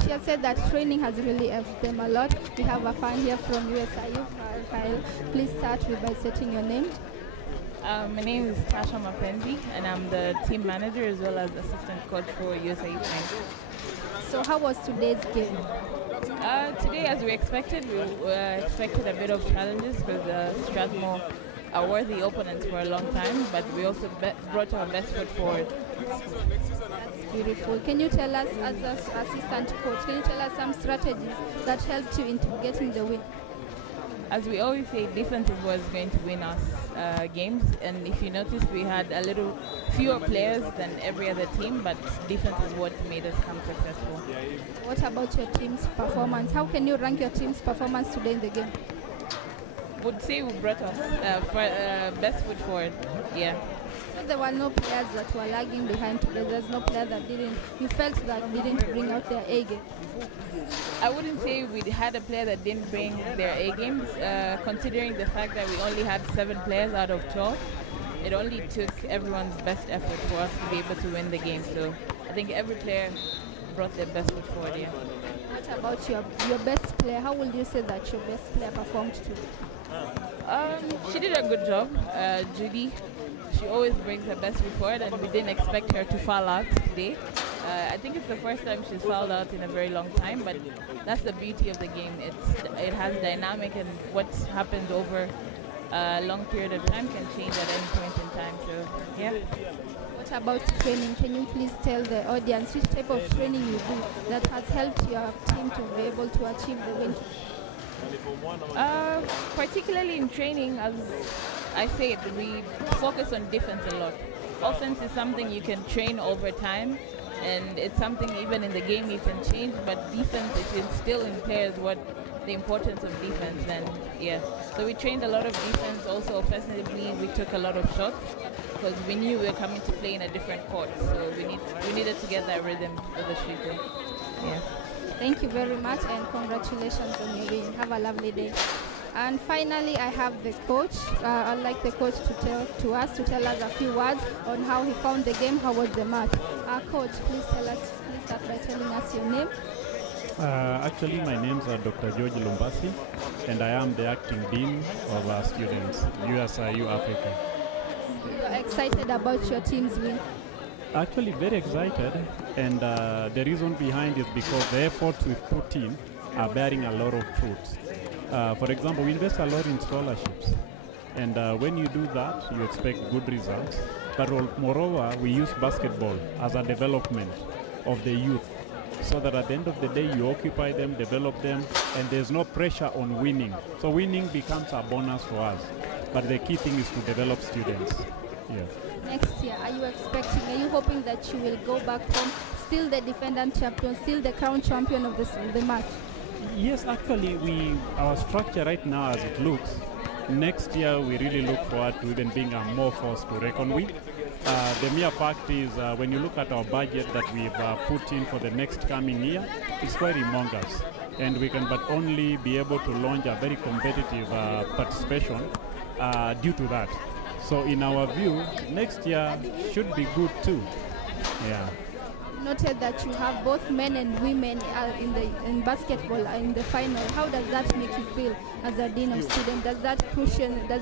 she has said that training has really helped them a lot. We have a fan here from USIU. Please start by stating your name. My name is Tasha Mapenzi, and I'm the team manager as well as assistant coach for USIU team. So how was today's game? Today, as we expected, expected a bit of challenges because Strathmore are worthy opponents for a long time, but we also brought our best foot forward. That's beautiful. Can you tell us, as an assistant coach, can you tell us some strategies that helped you into getting the win? As we always say, defense is what's going to win us games, and if you notice, we had a little fewer players than every other team, but defense is what made us come successful. What about your team's performance? How can you rank your team's performance today in the game? would say we brought us best foot forward. Yeah. So there were no players that were lagging behind today. There's no player that you felt that didn't bring out their A game. I wouldn't say we had a player that didn't bring their A games, considering the fact that we only had 7 players out of 12. It only took everyone's best effort for us to be able to win the game. So I think every player brought their best foot forward. Yeah. What about your best player? How would you say that your best player performed today? She did a good job, Judy. She always brings her best foot forward, and we didn't expect her to foul out today. I think it's the first time she's fouled out in a very long time, but that's the beauty of the game. It has dynamic, and what happens over a long period of time can change at any point in time. So, yeah. What about training? Can you please tell the audience which type of training you do that has helped your team to be able to achieve the win? Particularly in training, as I said, we focus on defense a lot. Offense is something you can train over time, and it's something even in the game you can change, but defense is instill in players what the importance of defense. And yeah, so we trained a lot of defense. Also offensively, we took a lot of shots because we knew we were coming to play in a different court, so we needed to get that rhythm with the shooting. Yeah. Thank you very much, and congratulations on your win. Have a lovely day. And finally, I have the coach. I'd like the coach to tell us a few words on how he found the game. How was the match? Coach, please start by telling us your name. Actually, my name is Dr. George Lumbasi, and I am the acting dean of students, USIU Africa. You're excited about your team's win? Actually, very excited, and the reason behind is because the efforts we've put in are bearing a lot of fruits. For example, we invest a lot in scholarships, and when you do that, you expect good results. But moreover, we use basketball as a development of the youth, so that at the end of the day, you occupy them, develop them, and there's no pressure on winning. So winning becomes a bonus for us, but the key thing is to develop students. Yes. Next year, are you hoping that you will go back home, still the defendant champion, still the crown champion of the match? Yes, actually, our structure right now as it looks, next year we really look forward to even being a more force to reckon with. The mere fact is, when you look at our budget that we've put in for the next coming year, it's quite humongous. And we can but only be able to launch a very competitive participation due to that. So in our view, next year should be good too. Yeah. Noted that you have both men and women in basketball in the final. How does that make you feel as a dean of students? Does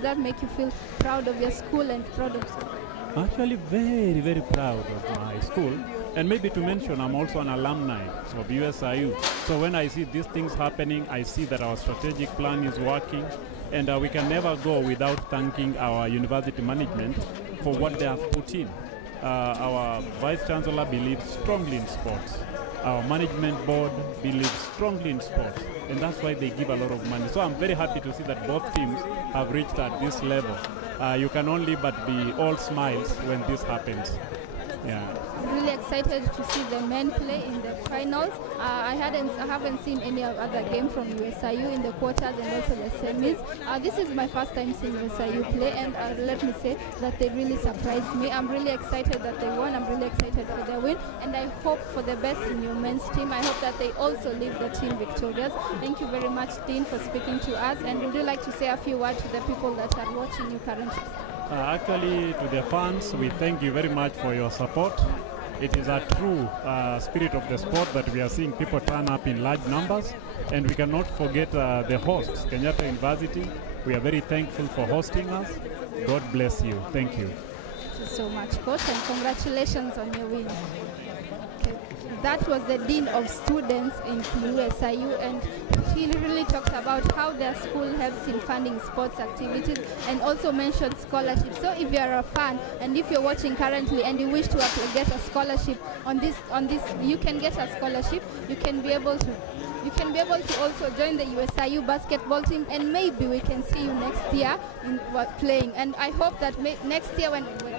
that make you feel proud of your school and proud of yourself? Actually, very, very proud of my school. And maybe to mention, I'm also an alumni of USIU. So when I see these things happening, I see that our strategic plan is working. And we can never go without thanking our university management for what they have put in. Our Vice Chancellor believes strongly in sports. Our management board believes strongly in sports. And that's why they give a lot of money. So I'm very happy to see that both teams have reached at this level. You can only but be all smiles when this happens. Yeah. I'm really excited to see the men play in the finals. I haven't seen any other game from USIU in the quarters and also the semis. This is my first time seeing USIU play, and let me say that they really surprised me. I'm really excited that they won. I'm really excited for their win, and I hope for the best in your men's team. I hope that they also leave the team victorious. Thank you very much, Dean, for speaking to us. And would you like to say a few words to the people that are watching you currently? Actually, to the fans, we thank you very much for your support. It is a true spirit of the sport that we are seeing people turn up in large numbers. And we cannot forget the hosts, Kenyatta University. We are very thankful for hosting us. God bless you. Thank you. Thank you so much, Coach, and congratulations on your win. Okay. That was the Dean of Students in USIU, and he really talked about how their school helps in funding sports activities and also mentioned scholarships. So if you are a fan and if you're watching currently and you wish to get a scholarship on this, you can get a scholarship. You can be able to also join the USIU basketball team, and maybe we can see you next year in playing. And I hope that next year,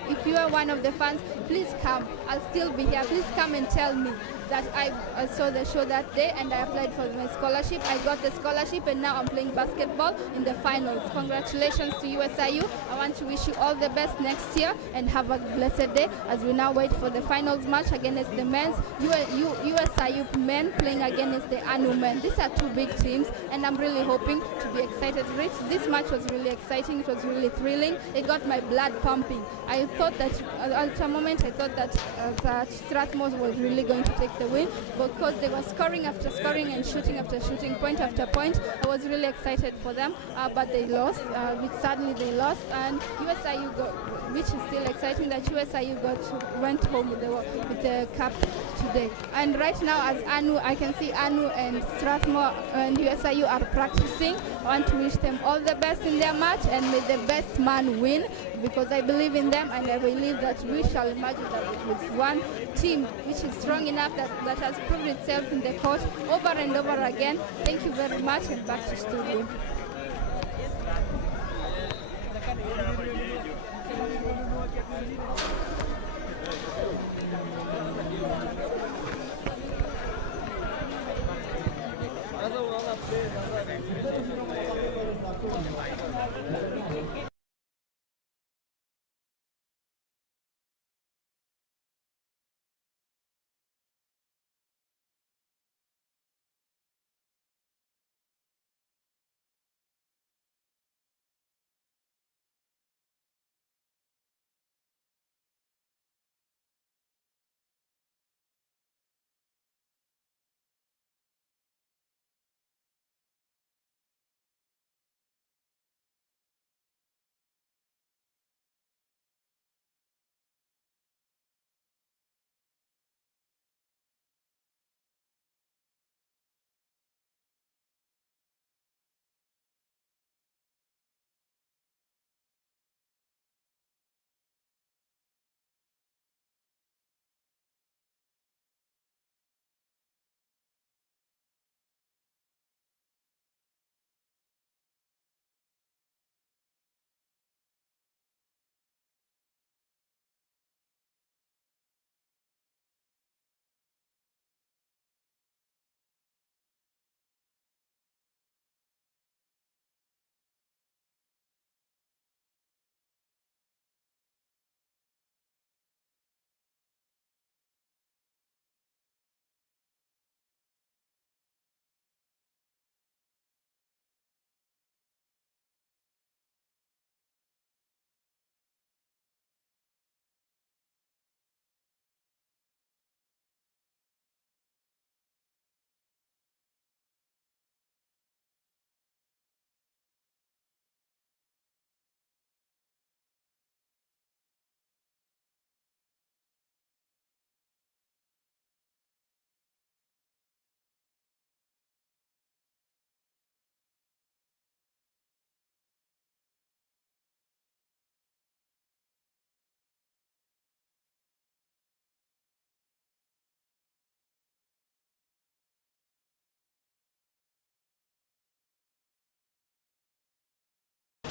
if you are one of the fans, please come. I'll still be here. Please come and tell me that I saw the show that day and I applied for my scholarship. I got the scholarship and now I'm playing basketball in the finals. Congratulations to USIU. I want to wish you all the best next year and have a blessed day as we now wait for the finals match against the men's. USIU men playing against the ANU men. These are two big teams and I'm really hoping to be excited. Rich, this match was really exciting. It was really thrilling. It got my blood pumping. I thought that at a moment I thought that Strathmore was really going to take the win because they were scoring after scoring and shooting after shooting, point after point. I was really excited for them, but they lost. Sadly, they lost, and USIU got, which is still exciting that USIU went home with the cup today. And right now, as ANU, I can see ANU and Strathmore and USIU are practicing. I want to wish them all the best in their match and may the best man win because I believe in them and I believe that we shall emerge with one team which is strong enough that has proved itself in the court over and over again. Thank you very much and back to studio.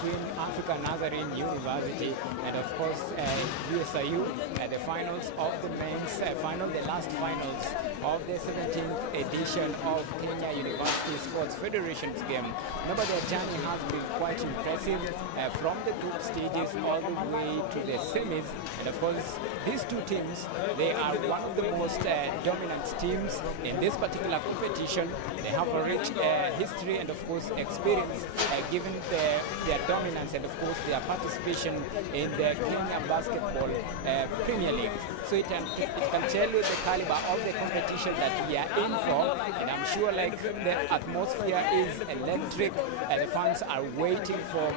Between African Nazarene University and of course USIU at the finals of the men's the last finals of the 17th edition of Kenya University Sports Federation's game. Remember, their journey has been quite impressive from the group stages all the way to the semis, and of course these two teams, they are one of the most dominant teams in this particular competition. They have a rich history and of course experience given their dominance and of course their participation in the Kenya Basketball Premier League. So it can tell you the caliber of the competition that we are in for, and I'm sure like the atmosphere is electric and the fans are waiting for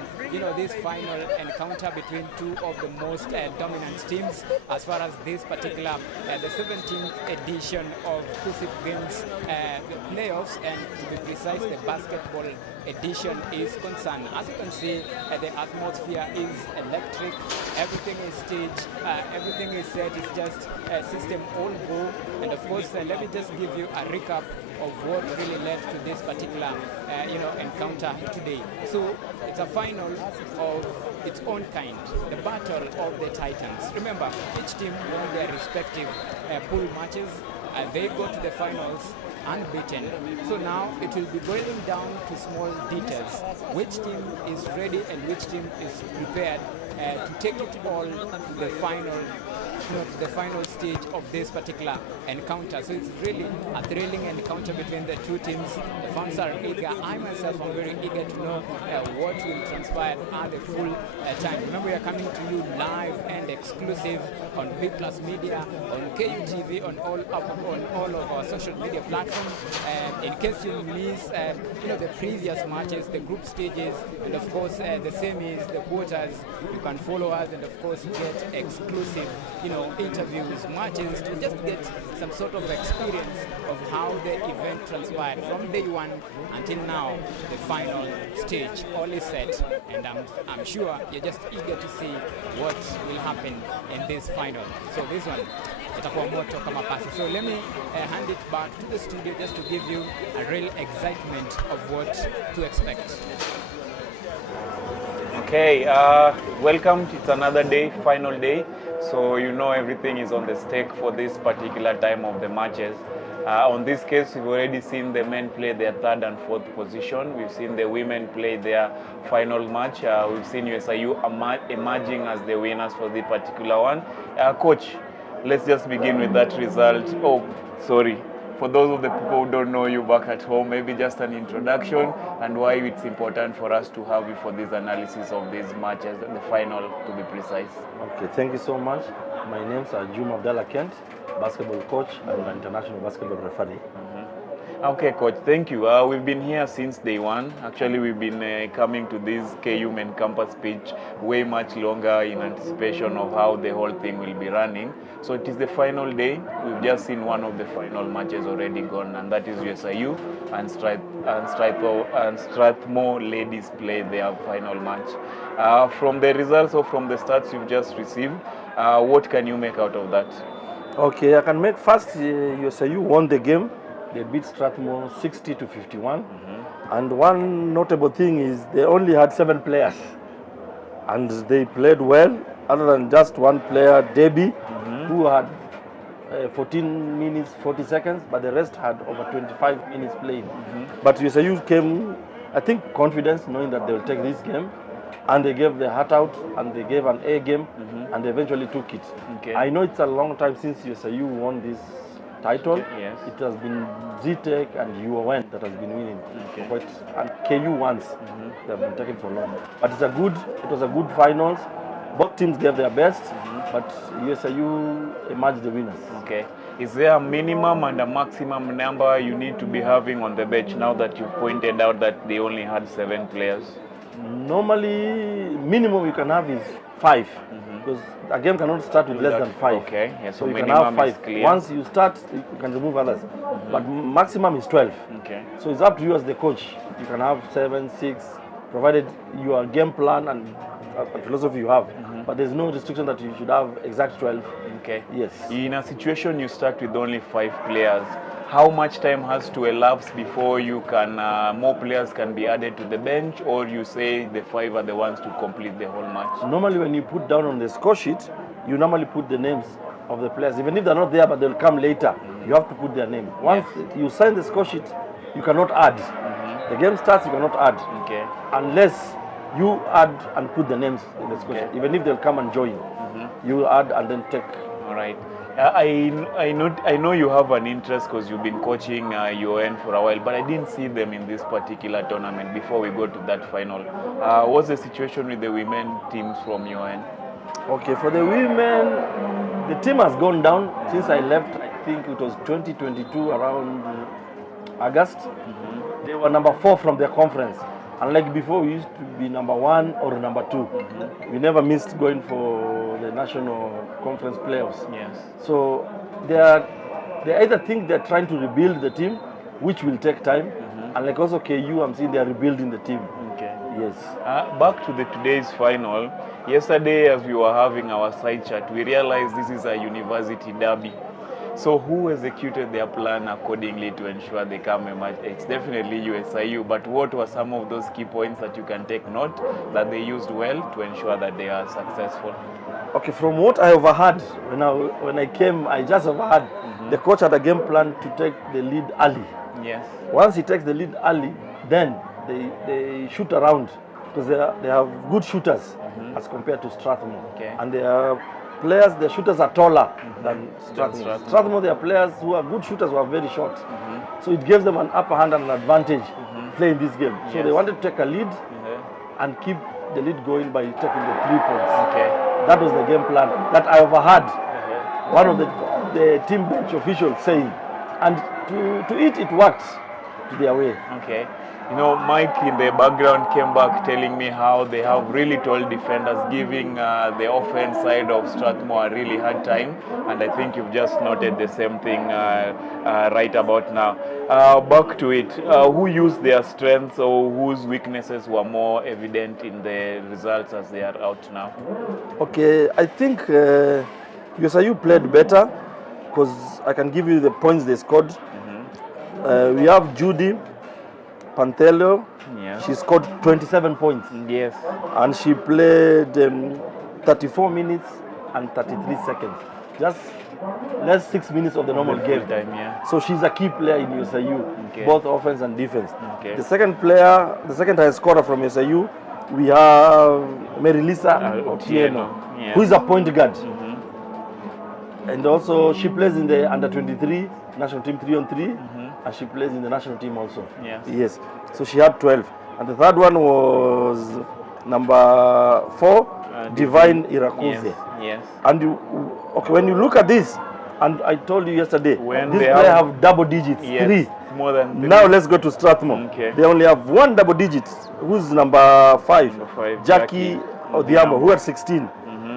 this final encounter between two of the most dominant teams as far as this particular the 17th edition of KUSF Games playoffs, and to be precise the basketball edition is concerned. As you can see, the atmosphere is electric, everything is staged, everything is set, it's just a system all go, and of course let me just give you a recap of what really led to this particular encounter today. So it's a final of its own kind, the battle of the Titans. Remember, each team won their respective pool matches. they go to the finals unbeaten. So now it will be boiling down to small details. Which team is ready and which team is prepared to take it all to the final, to the final stage of this particular encounter. So it's really a thrilling encounter between the two teams. The fans are eager. I myself am very eager to know what will transpire at the full time. Remember, we are coming to you live and exclusive on B Plus Media, on KUTV, on all of our social media platforms. In case you miss, the previous matches, the group stages, and of course the semis, the quarters, you can follow us and of course get exclusive, interviews, matches, to just get some sort of experience of how the event transpired from day one until now, the final stage. All is set, and I'm sure you're just eager to see what will happen in this final. So this one, itakuwa moto kama pasi. So let me hand it back to the studio just to give you a real excitement of what to expect. Okay, welcome. It's another day, final day. So everything is on the stake for this particular time of the matches. On this case, we've already seen the men play their third and fourth position. We've seen the women play their final match. We've seen USIU emerging as the winners for this particular one. Coach, let's just begin with that result. Oh, sorry. For those of the people who don't know you back at home, maybe just an introduction and why it's important for us to have you for this analysis of these matches, the final to be precise. Okay, thank you so much. My name is Juma Abdallah Kent, basketball coach and an international basketball referee. Okay, Coach, thank you. We've been here since day one. Actually, we've been coming to this KU main campus pitch way much longer in anticipation of how the whole thing will be running. So it is the final day. We've just seen one of the final matches already gone, and that is USIU and Strathmore ladies play their final match. From the results or from the stats you've just received, what can you make out of that? Okay, I can make first USIU won the game. They beat Strathmore 60-51. And one notable thing is they only had 7 players. And they played well, other than just one player, Debbie, who had 14 minutes, 40 seconds, but the rest had over 25 minutes playing. But USIU came, I think, confidence, knowing that they will take this game. And they gave their heart out, and they gave an A game, and they eventually took it. Okay. I know it's a long time since USIU won this title. Yes. It has been Z-Tech and UON that has been winning. And KU once. They have been taken for long. But it was a good finals. Both teams gave their best, but USIU emerged the winners. Okay. Is there a minimum and a maximum number you need to be having on the bench now that you've pointed out that they only had 7 players? Normally, minimum you can have is 5. Because a game cannot start with less than 5. Okay, yeah, so you can minimum have 5. is clear. Once you start, you can remove others. But maximum is 12. Okay. So it's up to you as the coach. You can have 7, 6, provided your game plan and philosophy you have. But there's no restriction that you should have exact 12. Okay. Yes. In a situation you start with only 5 players, how much time has to elapse before you can more players can be added to the bench, or you say the 5 are the ones to complete the whole match? Normally when you put down on the score sheet, you normally put the names of the players. Even if they're not there but they'll come later, you have to put their name. Once you sign the score sheet, you cannot add. The game starts, you cannot add. Okay. Unless you add and put the names in the score sheet. Even if they'll come and join, you add and then take. All right. I know you have an interest because you've been coaching UON for a while, but I didn't see them in this particular tournament before we go to that final. What's the situation with the women teams from UON? Okay, for the women, the team has gone down since I left. I think it was 2022 around August. They were number 4 from their conference. Unlike before, we used to be number 1 or number 2. We never missed going for the national conference playoffs. Yes. So they either think they're trying to rebuild the team, which will take time, and like also KU, I'm seeing they're rebuilding the team. Okay. Yes. Back to today's final. Yesterday, as we were having our side chat, we realized this is a university derby. So who executed their plan accordingly to ensure they come a match? It's definitely USIU, but what were some of those key points that you can take note that they used well to ensure that they are successful? Okay, from what I overheard when I came, I just overheard the coach had a game plan to take the lead early. Yes. Once he takes the lead early, then they shoot around because they have good shooters as compared to Strathmore. Okay. And their players, their shooters are taller than Strathmore. Strathmore, their players who are good shooters were very short. So it gives them an upper hand and an advantage playing this game. So they wanted to take a lead and keep the lead going by taking the 3 points. Okay. That was the game plan that I overheard one of the team bench officials saying. And to it worked to their way. Okay. You know, Mike in the background came back telling me how they have really tall defenders, giving the offense side of Strathmore a really hard time. And I think you've just noted the same thing right about now. Back to it. Who used their strengths or whose weaknesses were more evident in the results as they are out now? Okay, I think USIU played better because I can give you the points they scored. We have Judy Pantello. Yeah. She scored 27 points. Yes. And she played 34 minutes and 33 seconds. Just less 6 minutes of the normal game. Time, yeah. So she's a key player in USIU, both offense and defense. Okay. The second highest scorer from USIU, we have Marilisa Otieno, who is a point guard. And also she plays in the under 23 national team 3-on-3, and she plays in the national team also. Yes. So she had 12. And the third one was number 4, Divine Irakoze. Yes. And when you look at this, and I told you yesterday, when this player have double digits, 3. More than 3. Now let's go to Strathmore. Okay. They only have 1 double digit, who's number 5, Jackie Odhiambo, who had 16.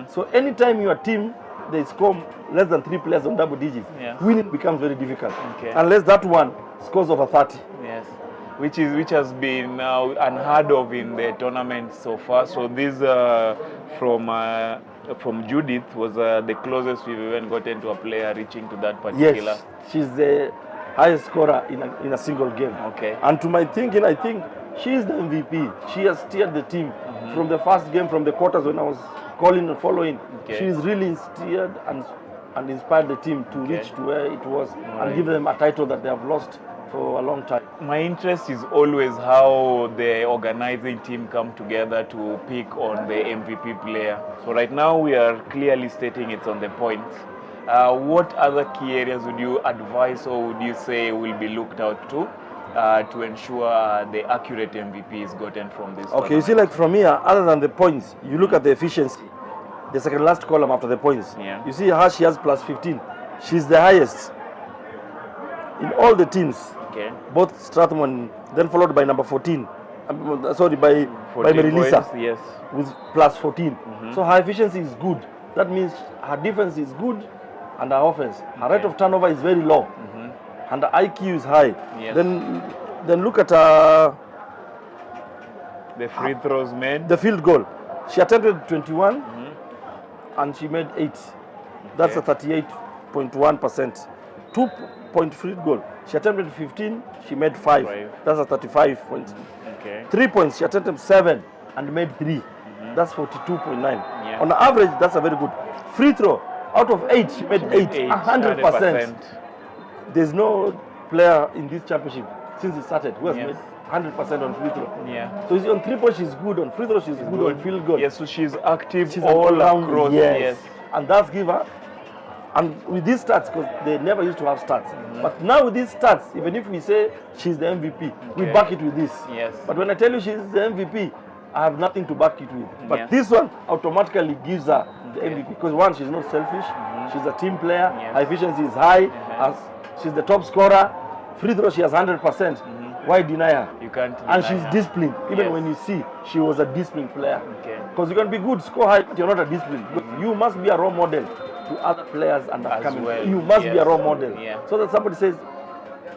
So anytime your team, they score less than 3 players on double digits, winning becomes very difficult. Unless that one scores over 30. Yes. Which has been unheard of in the tournament so far. So this from Judith was the closest we've even gotten to a player reaching to that particular. Yes, she's the highest scorer in a single game. Okay. And to my thinking, I think she is the MVP. She has steered the team from the first game, from the quarters when I was calling and following. She's really steered and inspired the team to reach to where it was and give them a title that they have lost for a long time. My interest is always how the organizing team come together to pick on the MVP player. So right now we are clearly stating it's on the points. What other key areas would you advise or would you say will be looked out to ensure the accurate MVP is gotten from this? Okay, you see, like from here, other than the points, you look at the efficiency, the second last column after the points. You see how she has plus 15. She's the highest in all the teams. Both Strathmore, and then followed by number 14. By Marilisa, with plus 14. So her efficiency is good. That means her defense is good and her offense. Her rate of turnover is very low. And the IQ is high. Then look at the free throws made. The field goal. She attempted 21 and she made 8. That's a 38.1%. 2-point field goal. She attempted 15, she made 5. That's a 35 points. 3 points, she attempted 7 and made 3. That's 42.9. On average, that's a very good. Free throw, out of 8, she made 8. 100%. There's no player in this championship since it started who has made 100% on free throw. So on 3 points she's good, on free throw she's good, on field goal. Yes, so she's active all across. Yes. And that's give her. And with these stats, because they never used to have stats. But now with these stats, even if we say she's the MVP, we back it with this. But when I tell you she's the MVP, I have nothing to back it with. But this one automatically gives her the MVP. Because one, she's not selfish. She's a team player. Her efficiency is high. She's the top scorer. Free throw, she has 100%. Why deny her? You can't deny and she's her. disciplined. Even when you see, she was a disciplined player. Because you can be good, score high, but you're not a disciplined. You must be a role model to other players and upcoming. You must be a role model. So that somebody says,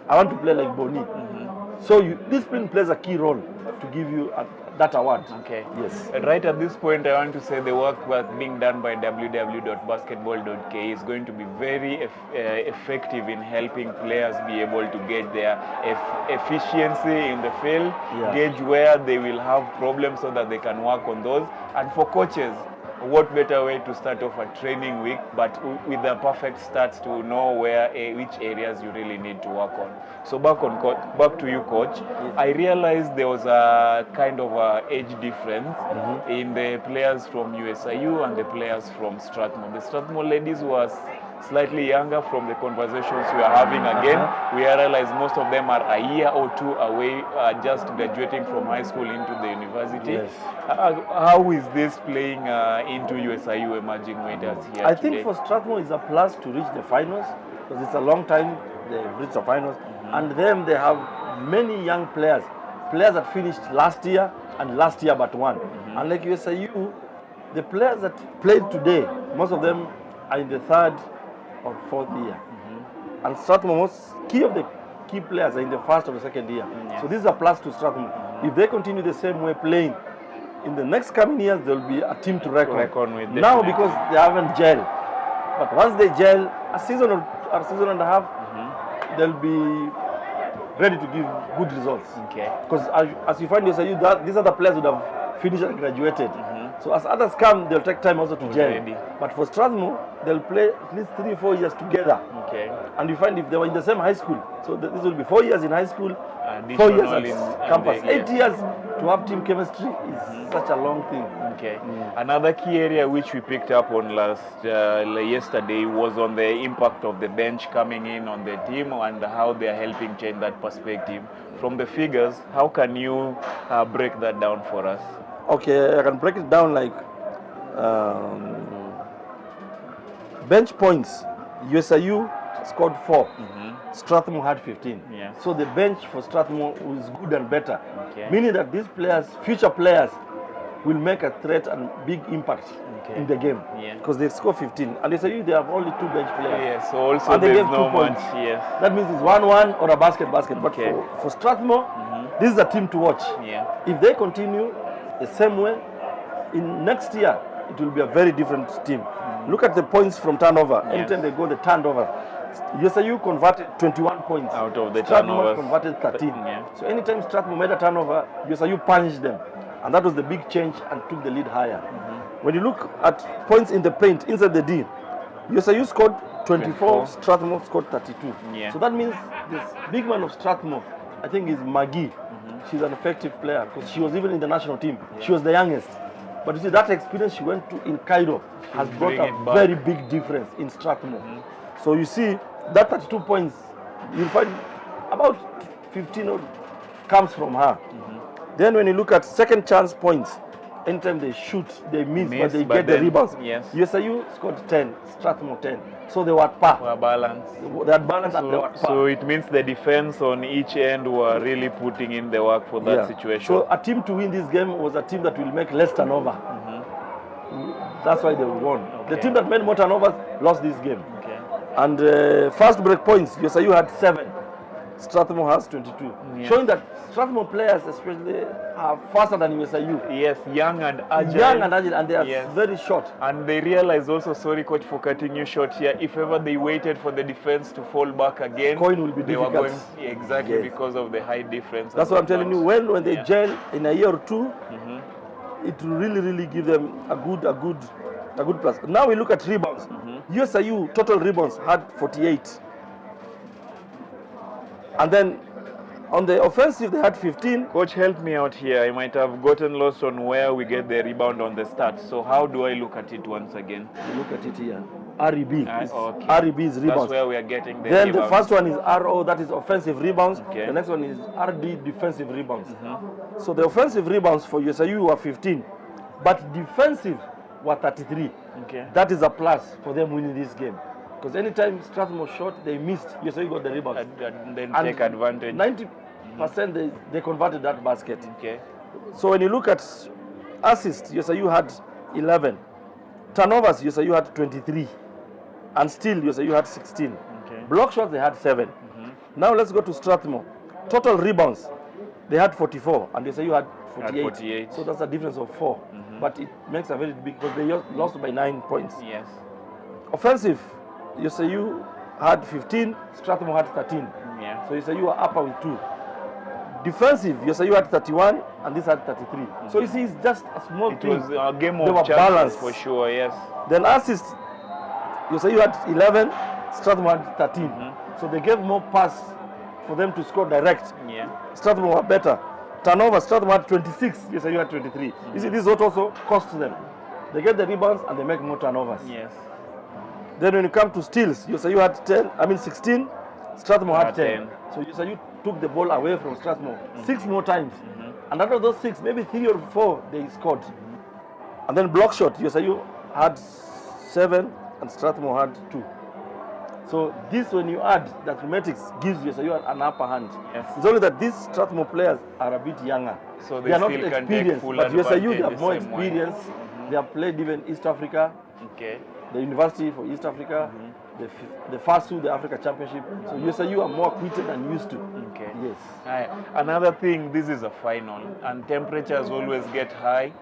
I want to play like Boni. So discipline plays a key role to give you that award. Okay. Yes. Right at this point, I want to say the work being done by www.basketball.ke is going to be very effective in helping players be able to gauge their efficiency in the field, gauge where they will have problems so that they can work on those. And for coaches, what better way to start off a training week, but with the perfect starts to know which areas you really need to work on. So back to you, coach. I realized there was a kind of age difference in the players from USIU and the players from Strathmore. The Strathmore ladies was slightly younger from the conversations we are having again. We realize most of them are a year or two away, just graduating from high school into the university. Yes. How is this playing into USIU emerging waiters here I today? think for Strathmore it's a plus to reach the finals, because it's a long time they've reached the finals. And then they have many young players that finished last year and last year but one. And like USIU, the players that played today, most of them are in the third or fourth year. And Strathmore, most of the key players are in the first or the second year. So this is a plus to Strathmore. If they continue the same way playing, in the next coming years there will be a team to reckon with. Now because they haven't gelled. But once they gel, a season or a season and a half, they'll be ready to give good results. Okay. Because as you find yourself, these are the players who have finished and graduated. So as others come, they'll take time also to gel. But for Strathmore, they'll play at least 3 or 4 years together. Okay. And you find if they were in the same high school, so this will be 4 years in high school, 4 years at campus. 8 years to have team chemistry is such a long thing. Okay. Another key area which we picked up on yesterday was on the impact of the bench coming in on the team and how they are helping change that perspective. From the figures, how can you break that down for us? Okay, I can break it down like bench points. USIU scored 4. Strathmore had 15. So the bench for Strathmore was good and better. Meaning that these players, future players, will make a threat and big impact in the game. Because they score 15. And USIU, they have only 2 bench players. So also and they there's gave no 2 points. That means it's 1-1 or a basket. But for Strathmore, this is a team to watch. If they continue the same way, in next year, it will be a very different team. Look at the points from turnover. Anytime they go the turnover, USIU converted 21 points. Out of the Strathmore turnovers. converted 13. So anytime Strathmore made a turnover, USIU punished them. And that was the big change and took the lead higher. When you look at points in the paint, inside the D, USIU scored 24, Strathmore scored 32. So that means this big man of Strathmore, I think, is Maggie. She's an effective player because she was even in the national team. She was the youngest. But you see, that experience she went to in Cairo has brought a very big difference in Strathmore. So you see, that 32 points, you'll find about 15 odd comes from her. Then when you look at second chance points, anytime they shoot, they miss but they get the rebounds. USIU scored 10, Strathmore 10. So they were at par. Were balanced. They had balance and they were at par. So it means the defense on each end were really putting in the work for that situation. So a team to win this game was a team that will make less turnover. That's why they won. The team that made more turnovers lost this game. And fast break points, USIU had 7. Strathmore has 22. Showing that Strathmore players especially are faster than USIU. Yes, young and agile. Young and agile, and they are very short. And they realize also, sorry coach for cutting you short here, if ever they waited for the defense to fall back again, scoring will be difficult. Were going, because of the high difference. That's what I'm telling you. When they gel in a year or two, it will really give them a good plus. Now we look at rebounds. USIU total rebounds had 48. And then on the offensive, they had 15. Coach, help me out here. I might have gotten lost on where we get the rebound on the stats. So how do I look at it once again? You look at it here. REB. REB is rebounds. That's where we are getting the Then rebounds. the first one is RO, that is offensive rebounds. The next one is RD, defensive rebounds. So the offensive rebounds for USIU were 15. But defensive were 33. That is a plus for them winning this game. Because anytime Strathmore shot, they missed. USIU got the rebound. And then take advantage. 90% they converted that basket. So when you look at assists, USIU had 11. Turnovers, USIU had 23. And still, USIU had 16. Block shots, they had 7. Now let's go to Strathmore. Total rebounds. they had 44 and USIU had 48. 48. So that's a difference of 4. But it makes a very big, because they lost by 9 points. Yes. Offensive, USIU had 15, Strathmore had 13. Yeah. So USIU were upper with 2. Defensive, USIU had 31 and this had 33. So you see, it's just a small thing. It was a game They of were chances balanced. for sure, yes. Then assists, USIU had 11, Strathmore had 13. So they gave more pass for them to score direct. Yeah. Strathmore were better. Turnover, Strathmore had 26, USIU had 23. You see, this is what also costs them. They get the rebounds and they make more turnovers. Yes. Then when you come to steals, USIU had 16, Strathmore had 10. So USIU took the ball away from Strathmore 6 more times. And out of those 6, maybe 3 or 4 they scored. And then block shot, USIU had 7 and Strathmore had 2. So this, when you add the arithmetics, gives USIU an upper hand. Yes. It's only that these Strathmore players are a bit younger. So they are not still can take experienced, full but USIU, advantage they have the more same way. experience. They have played even East Africa. Okay. The university for East Africa, the FASU, the Africa Championship. So USIU are more acquitted and used to. Okay. Yes. Aye. Another thing, this is a final, and temperatures always get high.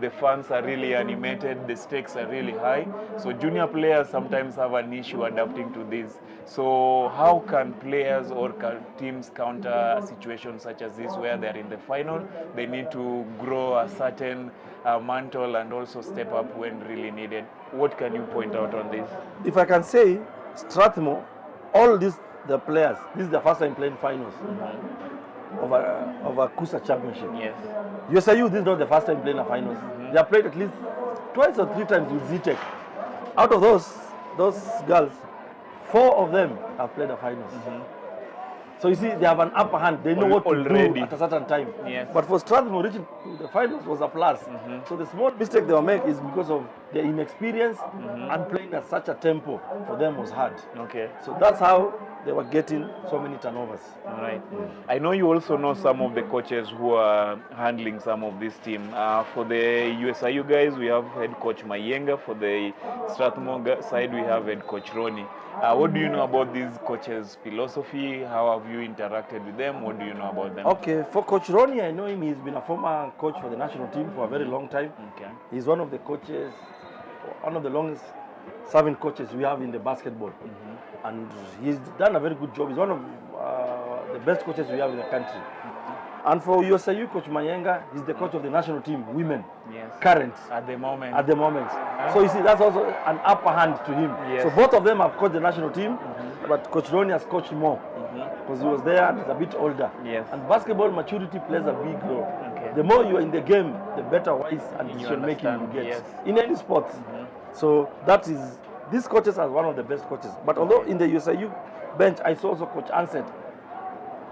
The fans are really animated, the stakes are really high. So junior players sometimes have an issue adapting to this. So how can players or teams counter a situation such as this, where they're in the final, they need to grow a certain mantle and also step up when really needed? What can you point out on this? If I can say, Strathmore, all these, the players, this is the first time playing finals of a KUSF championship. Yes. USIU, this is not the first time playing a finals. They have played at least 2 or 3 times with ZTEC. Out of those girls, 4 of them have played a finals. So you see, they have an upper hand. They know what to do at a certain time. Yes. But for Strathmore, reaching to the finals was a plus. So the small mistake they will make is because of their inexperience, and playing at such a tempo for them was hard. Okay. So that's how they were getting so many turnovers. All right. I know you also know some of the coaches who are handling some of this team. For the USIU guys, we have head coach Mayenga. For the Strathmore side, we have head coach Ronnie. What do you know about these coaches' philosophy? How have you interacted with them? What do you know about them? Okay, for Coach Ronnie, I know him. He's been a former coach for the national team for a very long time. Okay. He's one of the coaches, one of the longest serving coaches we have in the basketball. And he's done a very good job. He's one of the best coaches we have in the country. And for USIU, Coach Mayenga, he's the coach of the national team, women, current. At the moment. At the moment. So you see, that's also an upper hand to him. Yes. So both of them have coached the national team, but Coach Ronnie has coached more because he was there and he's a bit older. Yes. And basketball maturity plays a big role. Okay. The more you are in the game, the better wise and decision making you get yes. in any sport. So that is, these coaches are one of the best coaches. But although in the USIU bench, I saw also Coach Ansett,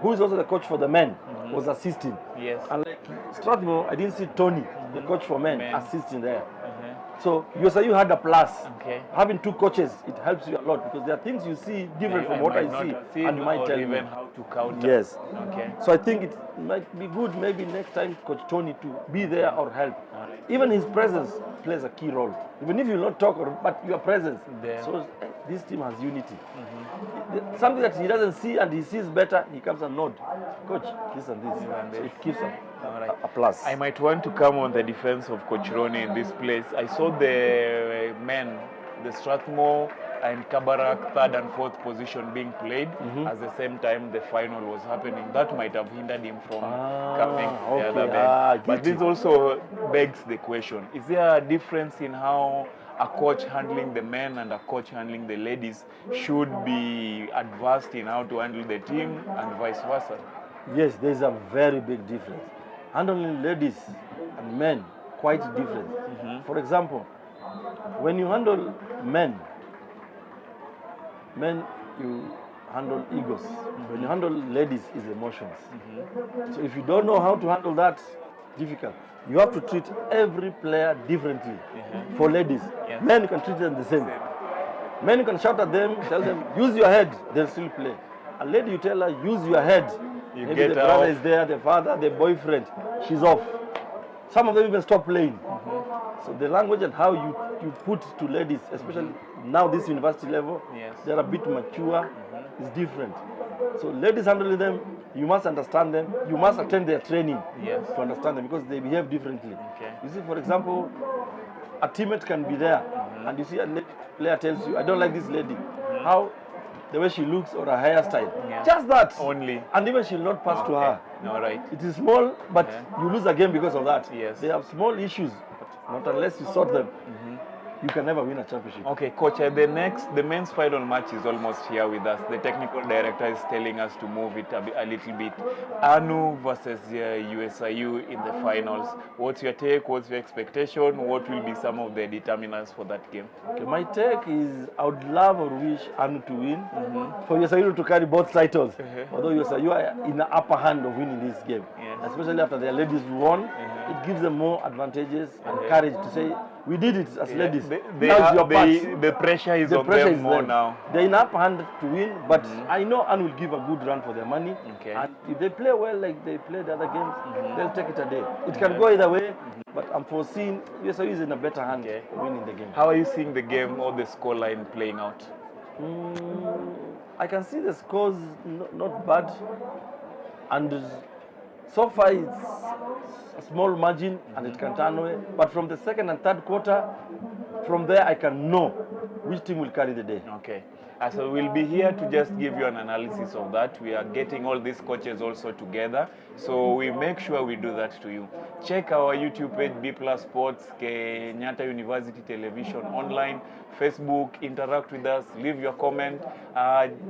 who is also the coach for the men, was assisting. Yes. And like Strathmore, I didn't see Tony, the coach for men, assisting there. So USIU had a plus. Okay. Having 2 coaches, it helps you a lot because there are things you see different from what I see, and you might tell me. How to counter. Yes. Okay. So I think it might be good maybe next time Coach Tony to be there or help. Even his presence plays a key role. Even if you will not talk, but your presence. There. So this team has unity. Something that he doesn't see and he sees better, he comes and nod. Coach, this and this. So it gives a plus. I might want to come on the defense of Coach Ronnie in this place. I saw the men, the Strathmore and Kabarak 3rd and 4th position being played at the same time the final was happening. That might have hindered him from coming the other end. But this also begs the question, is there a difference in how a coach handling the men and a coach handling the ladies should be advanced in how to handle the team and vice versa? Yes, there's a very big difference. Handling ladies and men, quite different. For example, when you handle men, you handle egos. When you handle ladies, it's emotions. So if you don't know how to handle that, difficult. You have to treat every player differently. For ladies, men, you can treat them the same. Men, you can shout at them, tell them, use your head, they'll still play. A lady, you tell her, use your head. You Maybe get the brother off. is there, the father, the boyfriend, she's off. Some of them even stop playing. So the language and how you put to ladies, especially now this university level, they're a bit mature, is different. So ladies handling them, You must understand them. You must attend their training Yes. to understand them because they behave differently. Okay. You see, for example, a teammate can be there, and you see a lady player tells you, "I don't like this lady." How the way she looks or her hairstyle. Yeah. Just that. Only. And even she'll not pass to her. All right. It is small, but you lose a game because of that. Yes. They have small issues, but not unless you sort them. You can never win a championship. Okay, coach, the men's final match is almost here with us. The technical director is telling us to move it a little bit. ANU versus USIU in the finals. What's your take? What's your expectation? What will be some of the determinants for that game? Okay, my take is I would love or wish ANU to win, for USIU to carry both titles. Although USIU are in the upper hand of winning this game, especially after their ladies won, it gives them more advantages and courage to say, we did it as ladies. The pressure is on them more now. They're in upper hand to win, but I know ANU will give a good run for their money. Okay. And if they play well like they play the other games, they'll take it a day. It can go either way, but I'm foreseeing USIU is in a better hand winning the game. How are you seeing the game or the scoreline playing out? I can see the scores not bad, and so far it's a small margin and it can turn away. But from the second and third quarter, from there I can know which team will carry the day. Okay. So we'll be here to just give you an analysis of that. We are getting all these coaches also together, so we make sure we do that to you. Check our YouTube page, B+ Sports, Kenyatta University Television Online, Facebook, interact with us, leave your comment.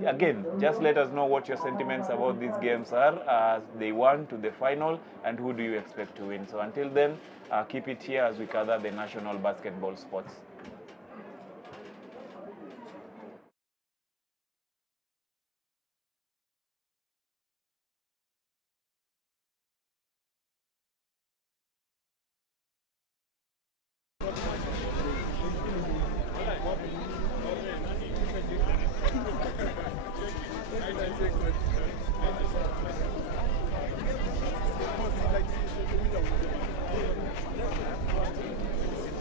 Again, just let us know what your sentiments about these games are as they won to the final and who do you expect to win. So until then, keep it here as we cover the national basketball sports.